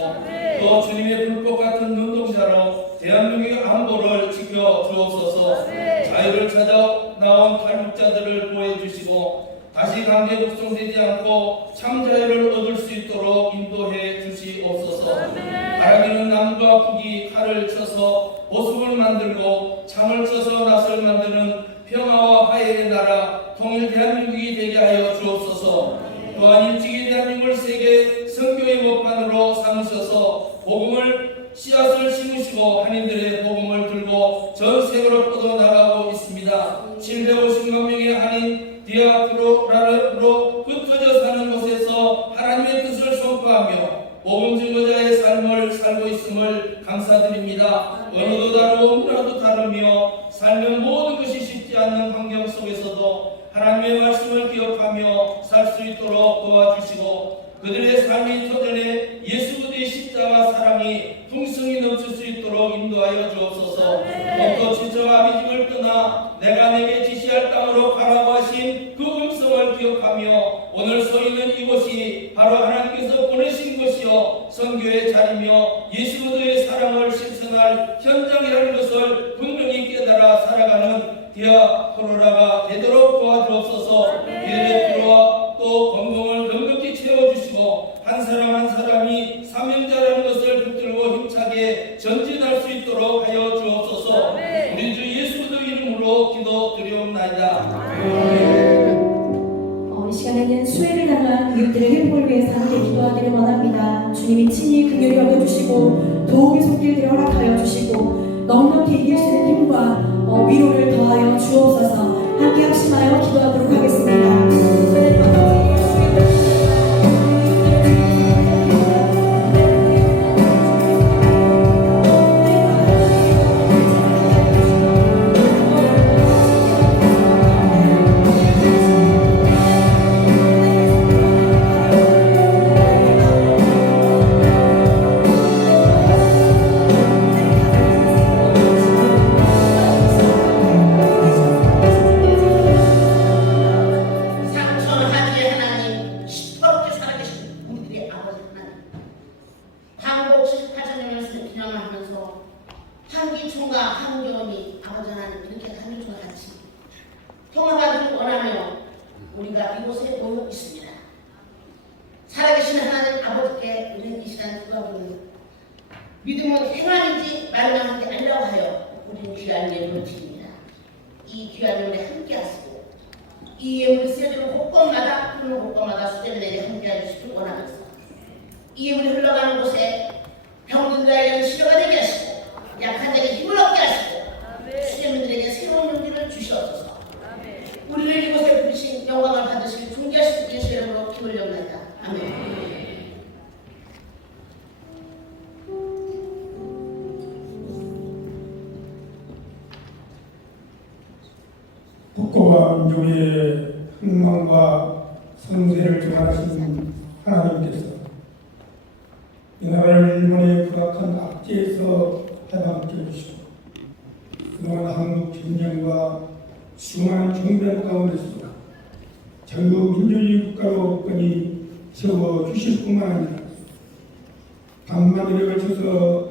또 주님의 불꽃 같은 눈동자로 대한민국의 안보를 지켜주옵소서. 자유를 찾아 나온 탈북자들을 보호해주시고 다시 강제 북송되지 않고 참 자유를 얻을 수 있도록 인도해 주시옵소서. 바라기는 남과 북이 칼을 쳐서 보습을 만들고 창을 쳐서 낫을 만드는 평화와 화해의 나라 통일 대한민국이 되게 하여 주옵소서. 또한 일찍이 대한민국을 세계 선교의 법관으로 삼으셔서 복음을 씨앗을 심으시고 한인들의 복음을 들고 전 세계로 뻗어나가고 있습니다. 750만 명의 한인 디아스포라로 흩어져 사는 곳에서 하나님의 뜻을 선포하며 복음 증거자의 삶을 살고 있음을 감사드립니다. 언어도 다르고 문화도 다르며 살면 모든 것이 쉽지 않는 환경 속에서도 하나님의 말씀을 기억하며 살 수 있도록 도와주시고 그들의 삶의 터전에 예수 그리스도의 십자가 사랑이 풍성히 넘칠 수 있도록 인도하여 주옵소서. 또 친척 아비집을 떠나 내가 내게 지시할 땅으로 가라고 하신 그 음성을 기억하며 오늘 서 있는 이곳이 바로 하나님께서 보내신 곳이요 선교의 자리며 예수 그리스도의 사랑을 실천할 현장이라는 것을 분명히 깨달아 살아가는 디아스포라가 되도록 도와주옵소서. 이들의 필요와 또 건강을 넉넉히 채워주시고 한 사람 한 사람이 사명자라는 것을 붙들고 힘차게 전진할 수 있도록 하여 주옵소서. 우리 주 예수 그리스도 이름으로 기도드리옵나이다. 이 시간에는 수혜를 당한 이웃들의 회복을 위해서 함께 기도하기를 원합니다. 주님이 친히 긍휼히 여겨주시고 도움의 손길들을 허락하여 주시고 넉넉히 이길 수 있는 힘과 위로를 더하여 주옵소서. 함께 합심하여 기도하도록 하겠습니다. 한기총과 한교원이 아버지 하나님 이렇게 한기총과 같이 통화하기를 원하며 우리가 이곳에 모여 있습니다. 살아계신 하나님 아버지께 우리는 이 시간 기도하고는 믿음은 행함인지 말랑한테 알려고 하여 우리는 귀한 예물을 드립니다. 이 귀한 예물에 함께 하시고 이 예물이 쓰여지는 곳곳마다 흐르는 곳곳마다 수제를 내려 함께 해주시길 원하면서 이 예물이 흘러가는 곳에 병든 자에게는 치료가 되게 하시고 약한 자에게 힘을 얻게 하시고 수재민들에게 새로운 용기를 주시옵소서. 우리를 이곳에 부르신 영광을 받으실 존귀하신 예수 이름으로 기도를 영납니다. 아멘. 국가와 민족의 흥망과 성세를 정하신 하나님께서 이 나라를 일본의 부락한 악재에서 해방시켜 주시고 그동안 한국 전쟁과 수많은 종변 가운데서 자유민주주의 국가로 굳건히 세워주실 뿐만 아니라 방만이력을 쳐서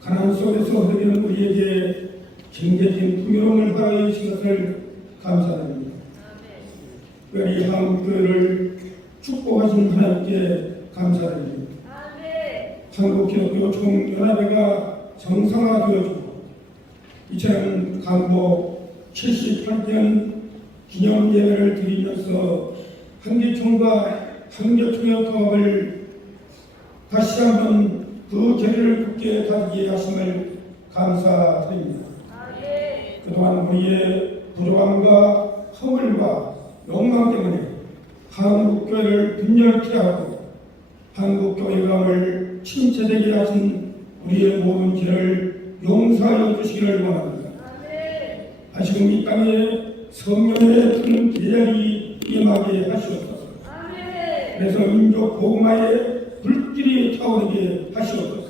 가난 속에서 허리는 우리에게 경제적인 풍요로움을 허락해 주신 것을 감사드립니다. 특별히 한국교회를 축복하신 하나님께 감사드립니다. 한국기독교 총연합회가 정상화되어지고 이처럼 강복 78주년 기념예배를 드리면서 한기총과 한교총의 통합을 다시 한번 그 계를 굳게 다지게 하심을 감사드립니다. 그동안 우리의 부족함과 허물과 욕망 때문에 한국교회를 분열케 하고 한국교회감을 침체되게 하신 우리의 모든 죄를 용서하여 주시기를 원합니다. 다시금 이 땅에 성령의 큰 계절이 임하게 하시옵소서. 그래서 민족 복음화의 불길이 타오르게 하시옵소서.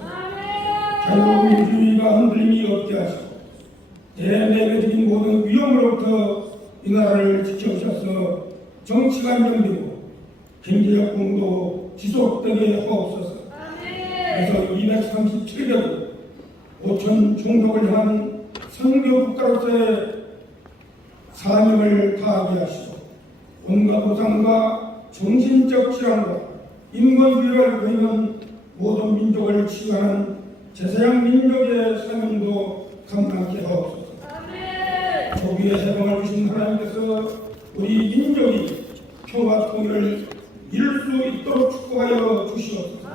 자유민주주의가 흔들림이 없게 하시고 대내외적인 모든 위험으로부터 이 나라를 지켜주셔서 정치가 안정되고 경제적 공도 지속되게 하옵소서. 그래서 237개국 5천 종족을 향한 선교 국가로서의 사명을 다하게 하시고 온갖 보상과 정신적 질환과 인권주의를 보이는 모든 민족을 치유하는 제사장 민족의 사명도 감당케 하옵소서. 조기에 해방을 주신 하나님께서 우리 민족이 평화 통일을 이룰 수 있도록 축복하여 주시옵소서.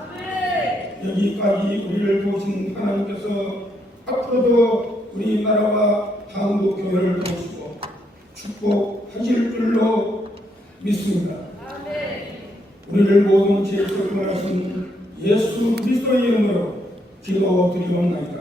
여기까지 우리를 도우신 하나님께서 앞으로도 우리나라와 한국교회를 도우시고 축복하실 줄로 믿습니다. 우리를 모든 죄에서 구원하신 예수 그리스도의 이름으로 기도드리옵나이다.